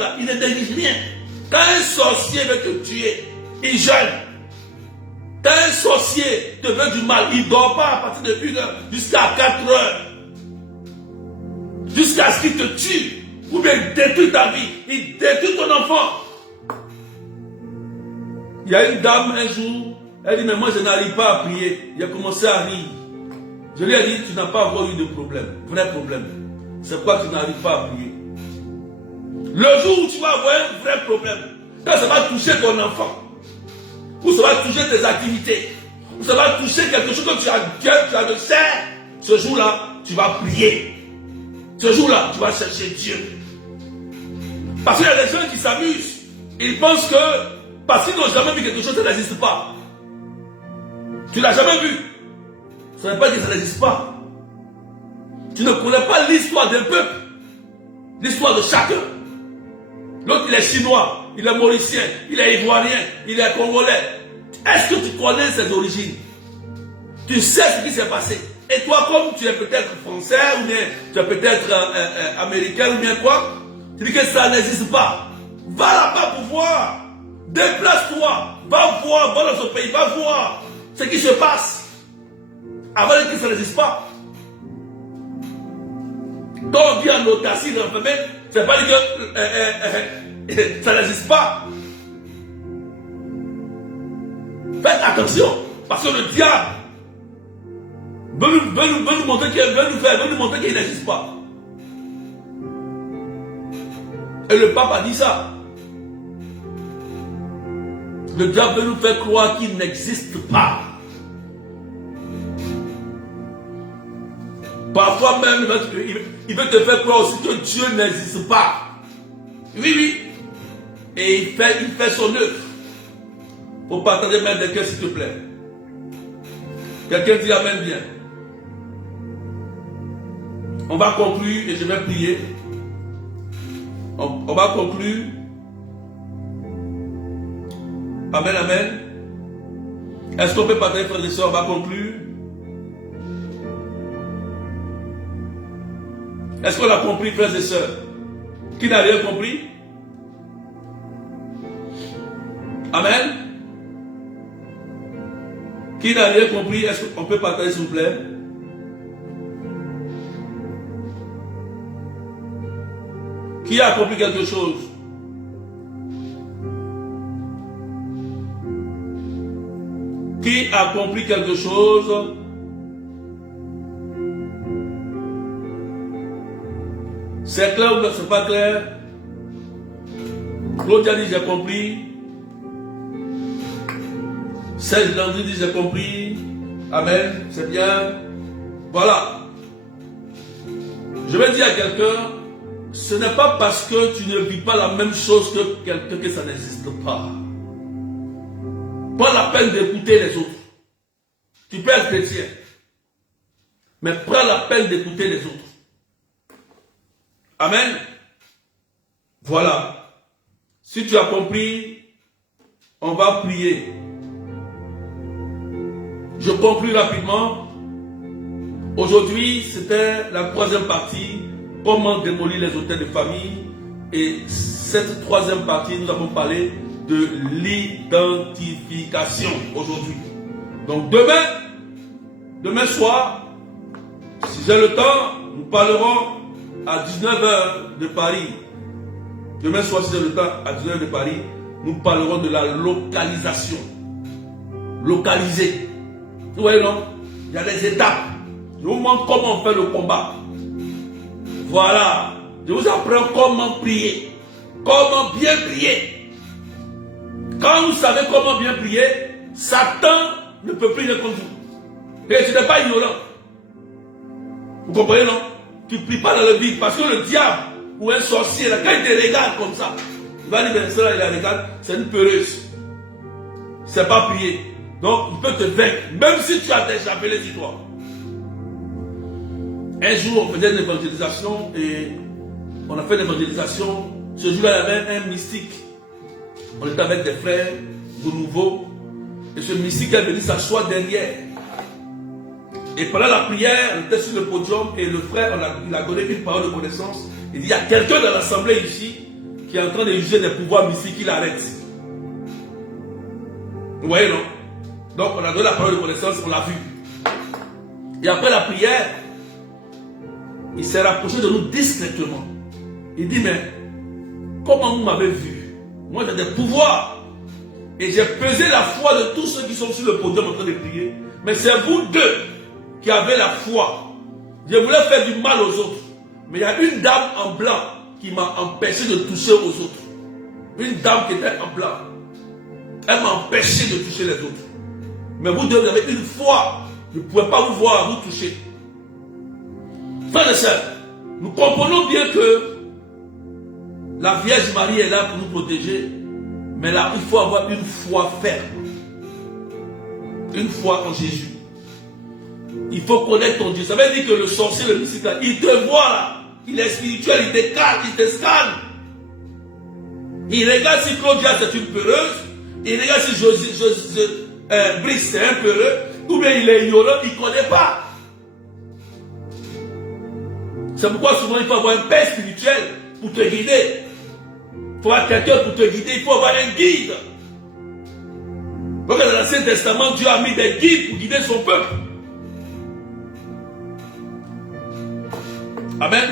là, il ne néglige rien. Quand un sorcier veut te tuer, il jeûne. Quand un sorcier te veut du mal, il ne dort pas à partir de 1h jusqu'à 4h. Jusqu'à ce qu'il te tue. Ou bien il détruit ta vie. Il détruit ton enfant. Il y a une dame un jour, elle dit, mais moi je n'arrive pas à prier. Il a commencé à rire. Je lui ai dit, tu n'as pas encore eu de problème. Vrai problème. C'est quoi que tu n'arrives pas à prier? Le jour où tu vas avoir un vrai problème, quand ça va toucher ton enfant, ou ça va toucher tes activités, ou ça va toucher quelque chose que tu as de serre, ce jour-là, tu vas prier. Ce jour-là, tu vas chercher Dieu. Parce qu'il y a des gens qui s'amusent. Ils pensent que, parce qu'ils n'ont jamais vu quelque chose, ça n'existe pas. Tu ne l'as jamais vu. Ça ne veut pas dire que ça n'existe pas. Tu ne connais pas l'histoire d'un peuple. L'histoire de chacun. L'autre, il est chinois, il est mauricien, il est ivoirien, il est congolais. Est-ce que tu connais ses origines? Tu sais ce qui s'est passé. Et toi, comme tu es peut-être français, ou bien tu es peut-être américain, ou bien quoi, tu dis que ça n'existe pas. Va là-bas pour voir. Déplace-toi. Va voir, va dans ce pays, va voir ce qui se passe. Avant de dire que ça n'existe pas. Donc on vient en autarcie, l'enfermer, c'est pas dire que ça n'existe pas. Faites attention, parce que le diable veut nous montrer qu'il n'existe pas. Et le pape a dit ça. Le diable veut nous faire croire qu'il n'existe pas. Parfois même, il veut te faire croire aussi que Dieu n'existe pas. Oui, oui. Et il fait son œuvre. Pour partager même des cœurs, s'il te plaît. Quelqu'un dit amen bien. On va conclure et je vais prier. On va conclure. Amen, amen. Est-ce qu'on peut partager, frères et sœurs? On va conclure. Est-ce qu'on a compris, frères et sœurs? Qui n'a rien compris? Amen. Qui n'a rien compris? Est-ce qu'on peut partager, s'il vous plaît? Qui a compris quelque chose? Qui a compris quelque chose? C'est clair ou c'est pas clair? Claudia dit j'ai compris. Serge Landry dit j'ai compris. Amen, c'est bien. Voilà. Je vais dire à quelqu'un, ce n'est pas parce que tu ne vis pas la même chose que quelqu'un que ça n'existe pas. Pas la peine d'écouter les autres. Tu peux être chrétien, mais prends la peine d'écouter les autres. Amen. Voilà. Si tu as compris, on va prier. Je conclue rapidement. Aujourd'hui, c'était la troisième partie, comment démolir les autels de famille. Et cette troisième partie, nous avons parlé de l'identification aujourd'hui. Donc demain soir, si j'ai le temps, nous parlerons à 19h de Paris. Demain soir, si j'ai le temps, à 19h de Paris, nous parlerons de la localisation. Localiser. Vous voyez, non? Il y a des étapes. Je vous montre comment on fait le combat. Voilà. Je vous apprends comment prier. Comment bien prier. Quand vous savez comment bien prier, Satan ne peut plus le contre vous. Et tu n'es pas ignorant. Vous comprenez, non? Tu ne pries pas dans le vide. Parce que le diable ou un sorcier, là, quand il te regarde comme ça, il va dire, ben, cela, il la regarde, c'est une peureuse. C'est pas prier. Donc, il peut te vaincre. Même si tu as déjà appelé sur toi. Un jour, on faisait une évangélisation et on a fait l'évangélisation. Ce jour-là, il y avait un mystique. On était avec des frères de nouveau. Et ce mystique est venu s'asseoir derrière. Et pendant la prière, on était sur le podium et le frère, il a donné une parole de connaissance. Il dit, il y a quelqu'un dans l'assemblée ici qui est en train de juger des pouvoirs mystiques, qu'il arrête. Vous voyez, non? Donc, on a donné la parole de connaissance, on l'a vu. Et après la prière, il s'est rapproché de nous discrètement. Il dit, mais comment vous m'avez vu? Moi, j'ai des pouvoirs. Et j'ai pesé la foi de tous ceux qui sont sur le podium en train de prier. Mais c'est vous deux qui avez la foi. Je voulais faire du mal aux autres. Mais il y a une dame en blanc qui m'a empêché de toucher aux autres. Une dame qui était en blanc. Elle m'a empêché de toucher les autres. Mais vous deux, vous avez une foi. Je ne pouvais pas vous voir, vous toucher. Frères et sœurs, nous comprenons bien que la Vierge Marie est là pour nous protéger. Mais là, il faut avoir une foi ferme. Une foi en Jésus. Il faut connaître ton Dieu. Ça veut dire que le sorcier, le mystique, il te voit là. Il est spirituel, il t'écarte, il te scanne. Il regarde si Claudia c'est une peureuse. Il regarde si Brice c'est un peureux. Ou bien il est ignorant, il ne connaît pas. C'est pourquoi souvent il faut avoir un père spirituel pour te guider. Il faut avoir quelqu'un pour te guider. Il faut avoir un guide. Donc dans l'Ancien Testament, Dieu a mis des guides pour guider son peuple. Amen.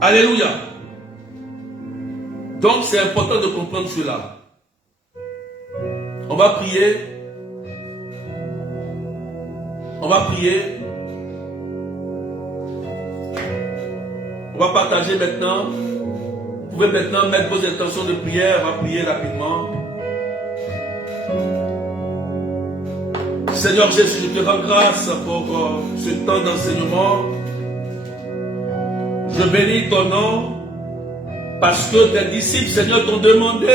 Alléluia. Donc c'est important de comprendre cela. On va prier. On va prier. On va partager maintenant. Vous pouvez maintenant mettre vos intentions de prière. On va prier rapidement. Seigneur Jésus, je te rends grâce pour ce temps d'enseignement. Je bénis ton nom parce que tes disciples, Seigneur, t'ont demandé.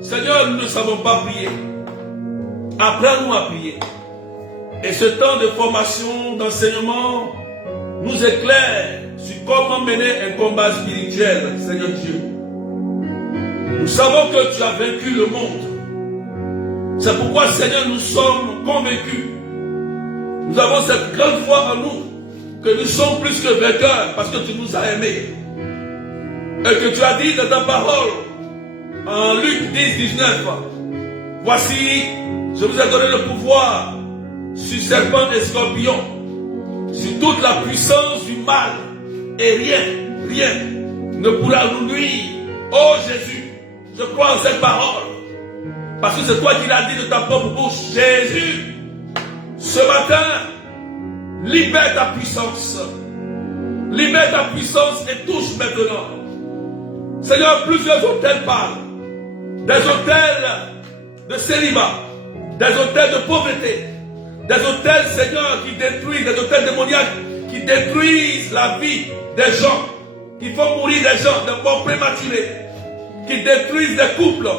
Seigneur, nous ne savons pas prier. Apprends-nous à prier. Et ce temps de formation, d'enseignement, nous éclaire sur comment mener un combat spirituel, Seigneur Dieu. Nous savons que tu as vaincu le monde. C'est pourquoi, Seigneur, nous sommes convaincus. Nous avons cette grande foi en nous que nous sommes plus que vainqueurs parce que tu nous as aimés. Et que tu as dit dans ta parole, en Luc 10, 19, voici, je vous ai donné le pouvoir sur serpents et scorpions, sur toute la puissance du mal, et rien ne pourra nous nuire. Oh Jésus, je crois en cette parole, parce que c'est toi qui l'as dit de ta propre bouche. Jésus, ce matin, libère ta puissance. Libère ta puissance et touche maintenant. Seigneur, plusieurs hôtels parlent. Des hôtels de célibat, des hôtels de pauvreté, des hôtels, Seigneur, qui détruisent, des hôtels démoniaques qui détruisent la vie des gens, qui font mourir des gens de mort prématurée, qui détruisent des couples,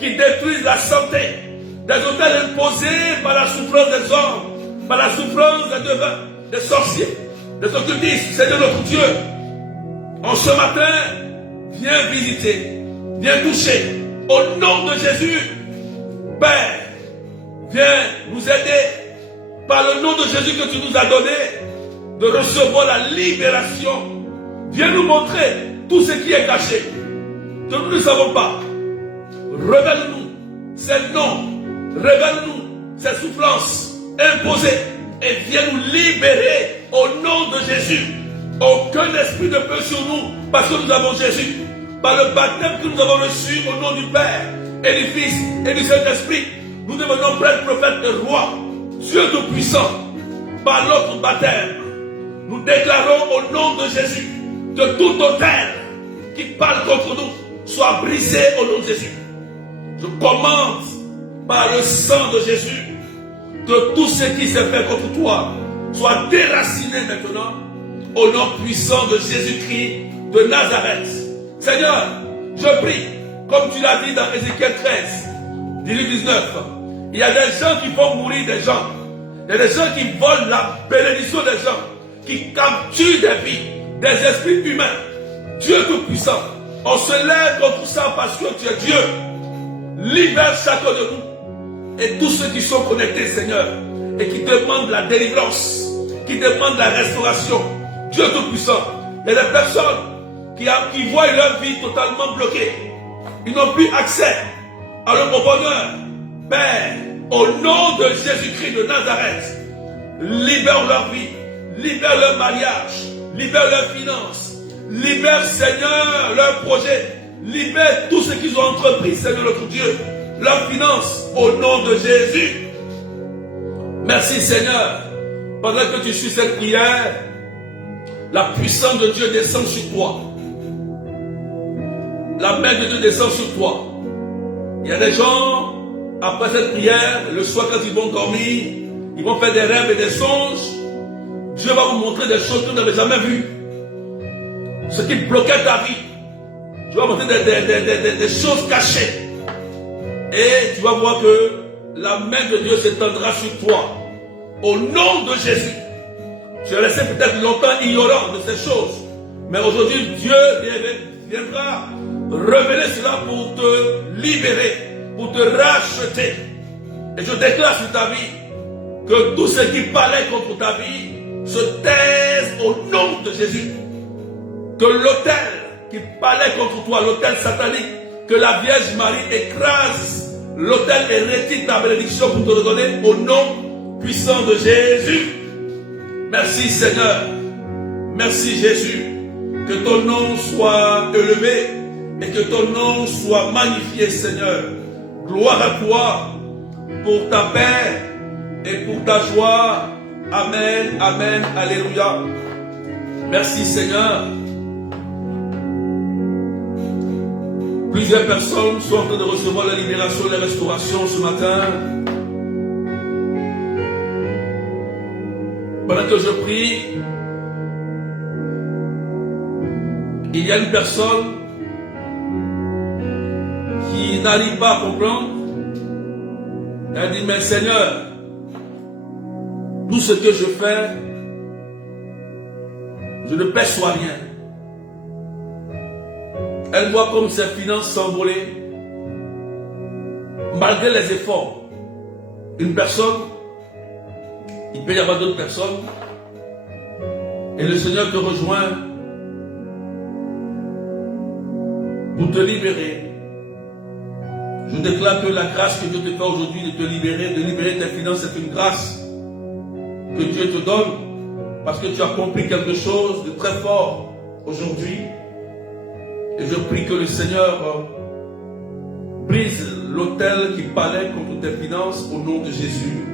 qui détruisent la santé, des hôtels imposés par la souffrance des hommes, par la souffrance des devins, des sorciers, des occultistes. Seigneur notre Dieu, en ce matin, viens visiter, viens toucher. Au nom de Jésus, Père, viens nous aider par le nom de Jésus que tu nous as donné de recevoir la libération. Viens nous montrer tout ce qui est caché, que nous ne savons pas. Révèle-nous ces noms, révèle-nous ces souffrances imposées et viens nous libérer au nom de Jésus. Aucun esprit ne peut sur nous parce que nous avons Jésus. Par le baptême que nous avons reçu au nom du Père et du Fils et du Saint-Esprit, nous devenons prêtres, prophètes et rois, Dieu Tout-Puissant. Par notre baptême, nous déclarons au nom de Jésus que tout autel qui parle contre nous soit brisé au nom de Jésus. Je commande par le sang de Jésus que tout ce qui s'est fait contre toi soit déraciné maintenant au nom puissant de Jésus-Christ de Nazareth. Seigneur, je prie, comme tu l'as dit dans Ézéchiel 13, 18-19, il y a des gens qui font mourir des gens. Il y a des gens qui volent la bénédiction des gens, qui capturent des vies, des esprits humains. Dieu Tout-Puissant, on se lève contre ça parce que tu es Dieu. Libère chacun de nous et tous ceux qui sont connectés, Seigneur, et qui demandent la délivrance, qui demandent la restauration. Dieu Tout-Puissant. Il y a des personnes qui voient leur vie totalement bloquée. Ils n'ont plus accès à leur bonheur. Père, au nom de Jésus-Christ de Nazareth, libère leur vie, libère leur mariage, libère leurs finances, libère, Seigneur, leurs projets, libère tout ce qu'ils ont entrepris, Seigneur notre Dieu, leurs finances, au nom de Jésus. Merci, Seigneur, pendant que tu suis cette prière, la puissance de Dieu descend sur toi. La main de Dieu descend sur toi. Il y a des gens, après cette prière, le soir quand ils vont dormir, ils vont faire des rêves et des songes. Dieu va vous montrer des choses que vous n'avez jamais vues. Ce qui bloquait ta vie. Dieu va vous montrer des choses cachées. Et tu vas voir que la main de Dieu s'étendra sur toi. Au nom de Jésus. Tu es resté peut-être longtemps ignorant de ces choses. Mais aujourd'hui, Dieu viendra révéler cela pour te libérer, pour te racheter. Et je déclare sur ta vie que tout ce qui parlait contre ta vie se taise au nom de Jésus. Que l'autel qui parlait contre toi, l'autel satanique, que la Vierge Marie écrase l'autel et retire ta bénédiction pour te redonner au nom puissant de Jésus. Merci Seigneur. Merci Jésus. Que ton nom soit élevé et que ton nom soit magnifié Seigneur. Gloire à toi pour ta paix et pour ta joie. Amen, amen, alléluia. Merci Seigneur. Plusieurs personnes sont en train de recevoir la libération et la restauration ce matin. Pendant que je prie, il y a une personne qui n'arrive pas à comprendre. Elle dit, mais Seigneur, tout ce que je fais, je ne perçois rien. Elle voit comme ses finances s'envoler, malgré les efforts. Une personne, il peut y avoir d'autres personnes, et le Seigneur te rejoint pour te libérer. Je déclare que la grâce que Dieu te fait aujourd'hui de libérer tes finances, c'est une grâce que Dieu te donne, parce que tu as compris quelque chose de très fort aujourd'hui. Et je prie que le Seigneur brise l'autel qui parlait contre tes finances au nom de Jésus.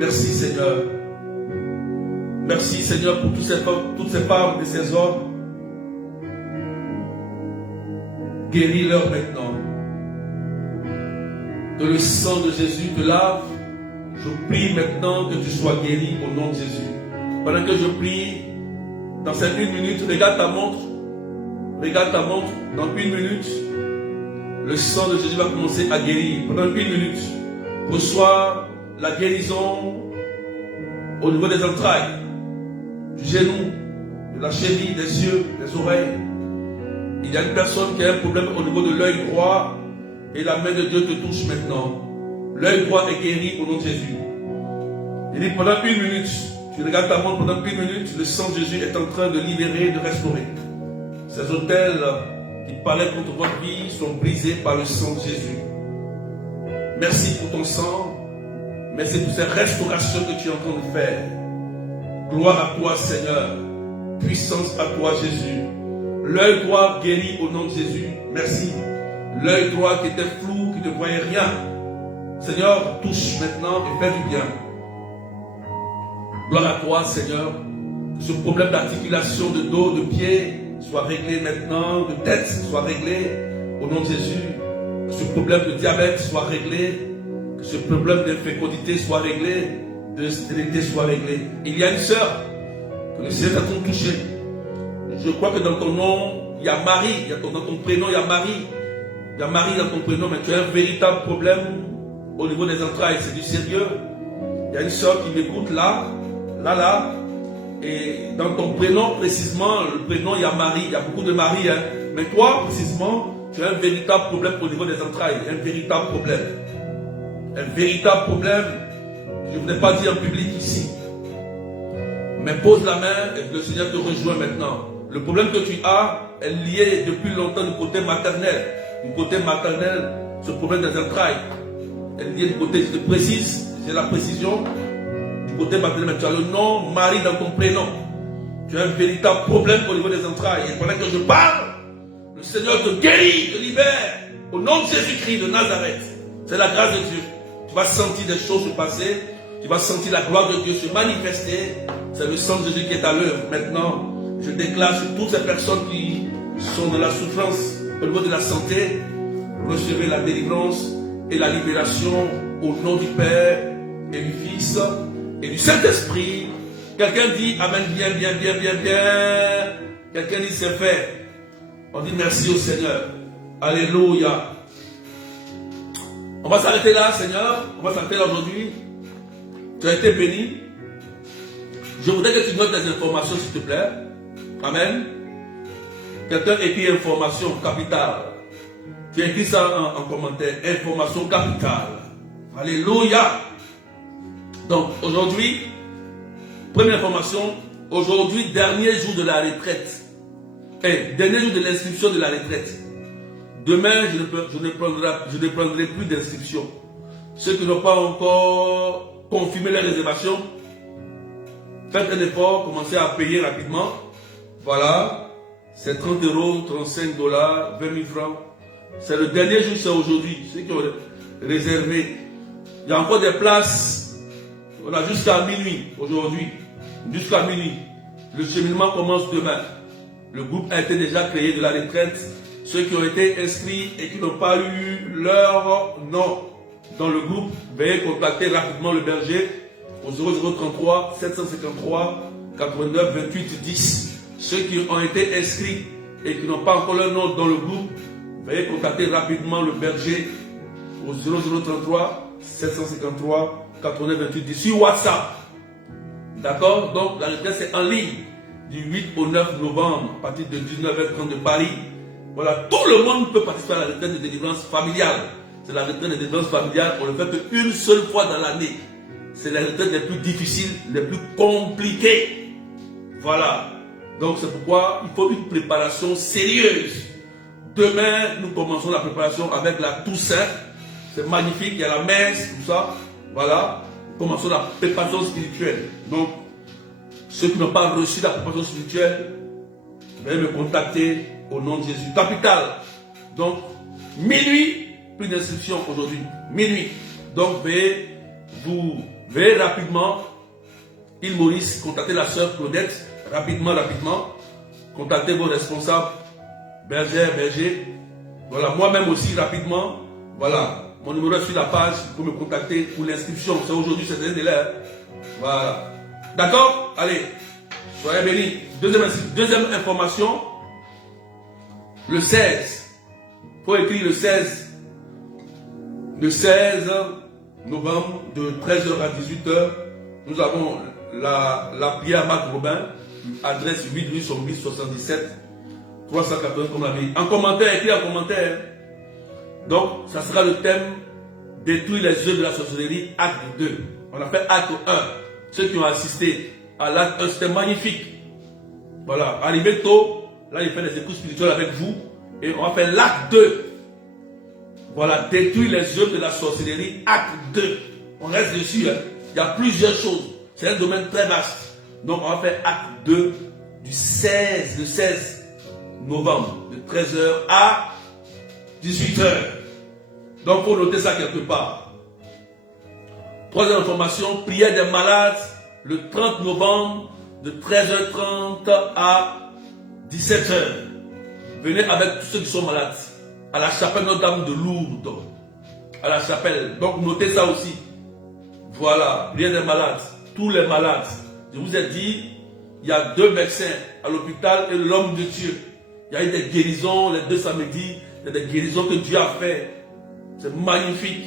Merci Seigneur. Merci Seigneur pour toutes ces femmes et ces hommes. Guéris-leur maintenant. Que le sang de Jésus te lave. Je prie maintenant que tu sois guéri au nom de Jésus. Pendant que je prie, dans cette 1 minute, regarde ta montre. Regarde ta montre, dans 1 minute, le sang de Jésus va commencer à guérir. Pendant 1 minute, reçois la guérison au niveau des entrailles, du genou, de la cheville, des yeux, des oreilles. Il y a une personne qui a un problème au niveau de l'œil droit et la main de Dieu te touche maintenant. L'œil droit est guéri au nom de Jésus. Il dit pendant 1 minute, tu regardes ta montre pendant 1 minute, le sang de Jésus est en train de libérer, de restaurer. Ces autels qui parlaient contre votre vie sont brisés par le sang de Jésus. Merci pour ton sang. Merci pour ces restaurations que tu es en train de faire. Gloire à toi, Seigneur. Puissance à toi, Jésus. L'œil droit guéri au nom de Jésus. Merci. L'œil droit qui était flou, qui ne voyait rien. Seigneur, touche maintenant et fais du bien. Gloire à toi, Seigneur. Que ce problème d'articulation, de dos, de pied, soit réglé maintenant, de tête soit réglé au nom de Jésus. Que ce problème de diabète soit réglé, que ce problème d'infécondité soit réglé, de stérilité soit réglé. Il y a une sœur que le Seigneur t'a touché. Je crois que dans ton nom, il y a Marie, dans ton prénom, il y a Marie. Il y a Marie dans ton prénom, mais tu as un véritable problème au niveau des entrailles, c'est du sérieux. Il y a une sœur qui m'écoute là. Et dans ton prénom, précisément, le prénom, il y a Marie, il y a beaucoup de Marie. Hein. Mais toi, précisément, tu as un véritable problème au niveau des entrailles. Un véritable problème. Un véritable problème. Je ne voudrais pas dire en public ici. Mais pose la main et le Seigneur te rejoint maintenant. Le problème que tu as est lié depuis longtemps du côté maternel. Du côté maternel, ce problème des entrailles est lié du côté, je te précise, j'ai la précision, du côté maternel. Mais tu as le nom Marie dans ton prénom. Tu as un véritable problème au niveau des entrailles. Et pendant que je parle, le Seigneur te guérit, te libère. Au nom de Jésus-Christ de Nazareth. C'est la grâce de Dieu. Tu vas sentir des choses se passer. Tu vas sentir la gloire de Dieu se manifester. C'est le sang de Jésus qui est à l'œuvre. Maintenant, je déclare sur toutes ces personnes qui sont dans la souffrance au niveau de la santé, recevez la délivrance et la libération au nom du Père et du Fils et du Saint-Esprit. Quelqu'un dit Amen, bien, bien, bien, bien, bien. Quelqu'un dit c'est fait. On dit merci au Seigneur. Alléluia. On va s'arrêter là, Seigneur. On va s'arrêter là aujourd'hui. Tu as été béni. Je voudrais que tu notes des informations, s'il te plaît. Amen. Quelqu'un écrit information capitale. Tu écris ça en commentaire. Information capitale. Alléluia. Donc, aujourd'hui, première information. Aujourd'hui, dernier jour de la retraite. Dernier jour de l'inscription de la retraite. Demain, je ne prendrai plus d'inscription. Ceux qui n'ont pas encore confirmé les réservations, faites un effort, commencez à payer rapidement. Voilà, c'est 30 €, 35 $, 20 000 francs. C'est le dernier jour, c'est aujourd'hui. Ceux qui ont réservé. Il y a encore des places. On a jusqu'à minuit aujourd'hui. Jusqu'à minuit. Le cheminement commence demain. Le groupe a été déjà créé de la retraite. Ceux qui ont été inscrits et qui n'ont pas eu leur nom dans le groupe, veuillez contacter rapidement le berger au 0033 753 89 28 10. Ceux qui ont été inscrits et qui n'ont pas encore leur nom dans le groupe, veuillez contacter rapidement le berger au 0033 753 89 28 10 sur WhatsApp. D'accord? Donc la retraite c'est en ligne du 8 au 9 novembre à partir de 19h30 de Paris. Voilà, tout le monde peut participer à la retraite de délivrance familiale. C'est la retraite de délivrance familiale, on ne le fait qu'une seule fois dans l'année. C'est la retraite les plus difficiles, les plus compliquées. Voilà. Donc c'est pourquoi il faut une préparation sérieuse. Demain, nous commençons la préparation avec la Toussaint. C'est magnifique, il y a la messe, tout ça. Voilà. Commençons la préparation spirituelle. Donc, ceux qui n'ont pas reçu la préparation spirituelle, veuillez me contacter au nom de Jésus. Capital. Donc, minuit, plus d'inscription aujourd'hui. Minuit. Donc, veuillez rapidement, île Maurice, contactez la sœur Claudette. Rapidement. Contactez vos responsables, berger. Voilà, moi-même aussi, rapidement. Voilà, mon numéro est sur la page pour me contacter pour l'inscription. C'est aujourd'hui, c'est le délai. Voilà. D'accord? Allez, soyez bénis. Deuxième information. Le 16. Il faut écrire le 16. Le 16 novembre de 13h à 18h. Nous avons la prière Marc Robin. Adresse 8 rue Sombis 77 314 comme la vie. En commentaire, écris en commentaire. Donc, ça sera le thème détruire les œuvres de la sorcellerie, acte 2. On a fait acte 1. Ceux qui ont assisté à l'acte 1, c'était magnifique. Voilà, arrivé tôt, là il fait des écoutes spirituelles avec vous. Et on va faire l'acte 2. Voilà, détruire les œuvres de la sorcellerie, acte 2. On reste dessus, hein. Il y a plusieurs choses. C'est un domaine très vaste. Donc on va faire acte 2 du 16 novembre, de 13h à 18h. Donc il faut noter ça quelque part. Troisième information, prière des malades le 30 novembre de 13h30 à 17h. Venez avec tous ceux qui sont malades à la chapelle Notre-Dame de Lourdes. À la chapelle. Donc notez ça aussi. Voilà, prière des malades. Tous les malades. Je vous ai dit, il y a 2 médecins à l'hôpital et l'homme de Dieu. Il y a eu des guérisons les 2 samedis. Il y a des guérisons que Dieu a fait. C'est magnifique.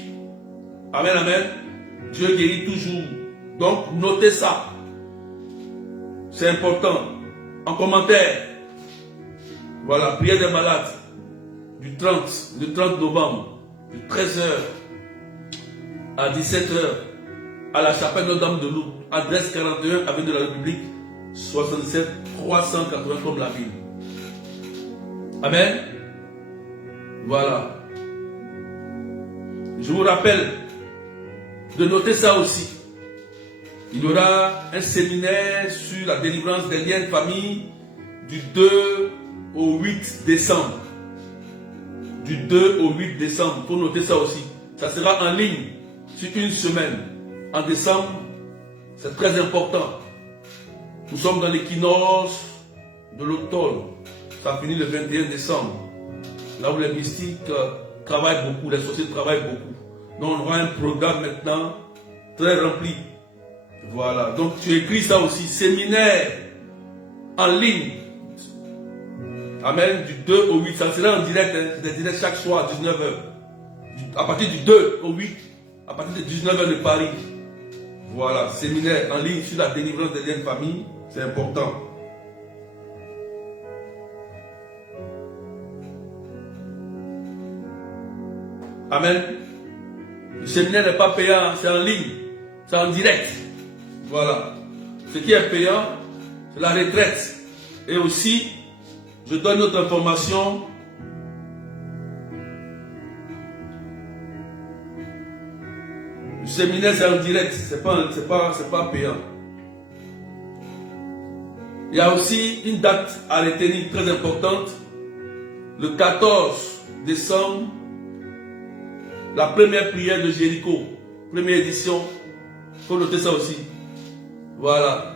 Amen, amen. Dieu guérit toujours. Donc, notez ça. C'est important. En commentaire. Voilà, prière des malades. Du 30 novembre. De 13h à 17h. À la chapelle Notre-Dame de Lourdes. Adresse 41, avenue de la République. 77 380 comme la Bible. Amen. Voilà. Je vous rappelle de noter ça aussi. Il y aura un séminaire sur la délivrance des liens de famille du 2 au 8 décembre. Du 2 au 8 décembre. Il faut noter ça aussi. Ça sera en ligne sur une semaine. En décembre, c'est très important. Nous sommes dans l'équinoxe de l'automne. Ça finit le 21 décembre. Là où les mystiques travaillent beaucoup, les sorciers travaillent beaucoup. Donc on aura un programme maintenant très rempli. Voilà. Donc tu écris ça aussi. Séminaire en ligne. Amen. Du 2 au 8. Ça sera en direct. Hein. C'est direct chaque soir à 19h. À partir du 2 au 8. À partir de 19h de Paris. Voilà. Séminaire en ligne sur la délivrance des liens de famille. C'est important. Amen. Le séminaire n'est pas payant, c'est en ligne, c'est en direct. Voilà. Ce qui est payant, c'est la retraite. Et aussi, je donne notre information. Le séminaire, c'est en direct, c'est pas payant. Il y a aussi une date à retenir très importante. Le 14 décembre, la première prière de Jéricho, première édition. Il faut noter ça aussi. Voilà.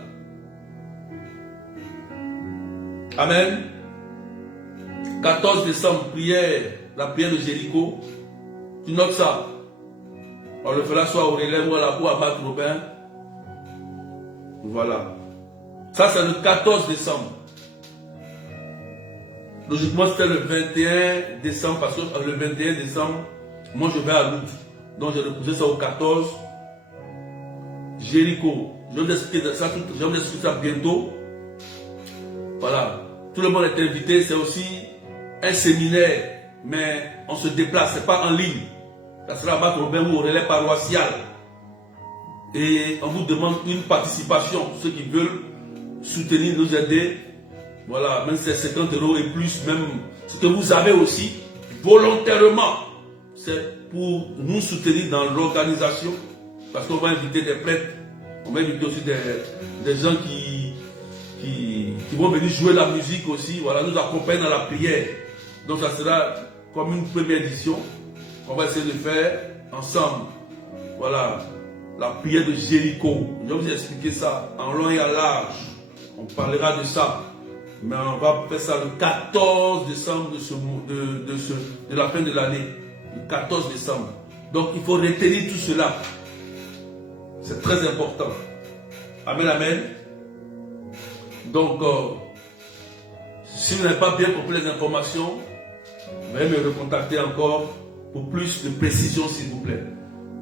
Amen. 14 décembre, prière, la prière de Jéricho. Tu notes ça. On le fera soit au relais ou à Marc Robin. Voilà. Ça, c'est le 14 décembre. Logiquement, c'était le 21 décembre, parce que le 21 décembre, moi je vais à Lourdes. Donc, j'ai repoussé ça au 14. Jéricho. Je vais vous expliquer ça bientôt. Voilà. Tout le monde est invité. C'est aussi un séminaire. Mais on se déplace. Ce n'est pas en ligne. Ça sera à Marc Robin ou au relais paroissial. Et on vous demande une participation. Ceux qui veulent soutenir, nous aider. Voilà, même si c'est 50 € et plus, même ce que vous avez aussi, volontairement, c'est pour nous soutenir dans l'organisation. Parce qu'on va inviter des prêtres, on va inviter aussi des gens qui vont venir jouer la musique aussi. Voilà, nous accompagner dans la prière. Donc ça sera comme une première édition qu'on va essayer de faire ensemble. Voilà, la prière de Jéricho. Je vais vous expliquer ça en long et en large. On parlera de ça. Mais on va faire ça le 14 décembre de la fin de l'année. Le 14 décembre. Donc il faut retenir tout cela. C'est très important. Amen, amen. Donc, si vous n'avez pas bien compris les informations, veuillez me recontacter encore pour plus de précision, s'il vous plaît.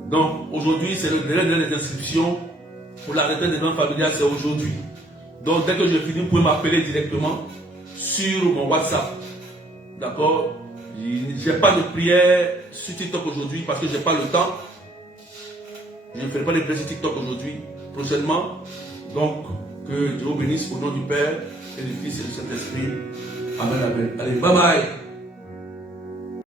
Donc, aujourd'hui, c'est le délai des inscriptions pour la retraite des grands familiales, c'est aujourd'hui. Donc, dès que je finis, vous pouvez m'appeler directement sur mon WhatsApp. D'accord? Je n'ai pas de prière sur TikTok aujourd'hui parce que je n'ai pas le temps. Je ne ferai pas de prière sur TikTok aujourd'hui, prochainement. Donc, que Dieu vous bénisse au nom du Père et du Fils et du Saint-Esprit. Amen, amen. Allez, bye bye.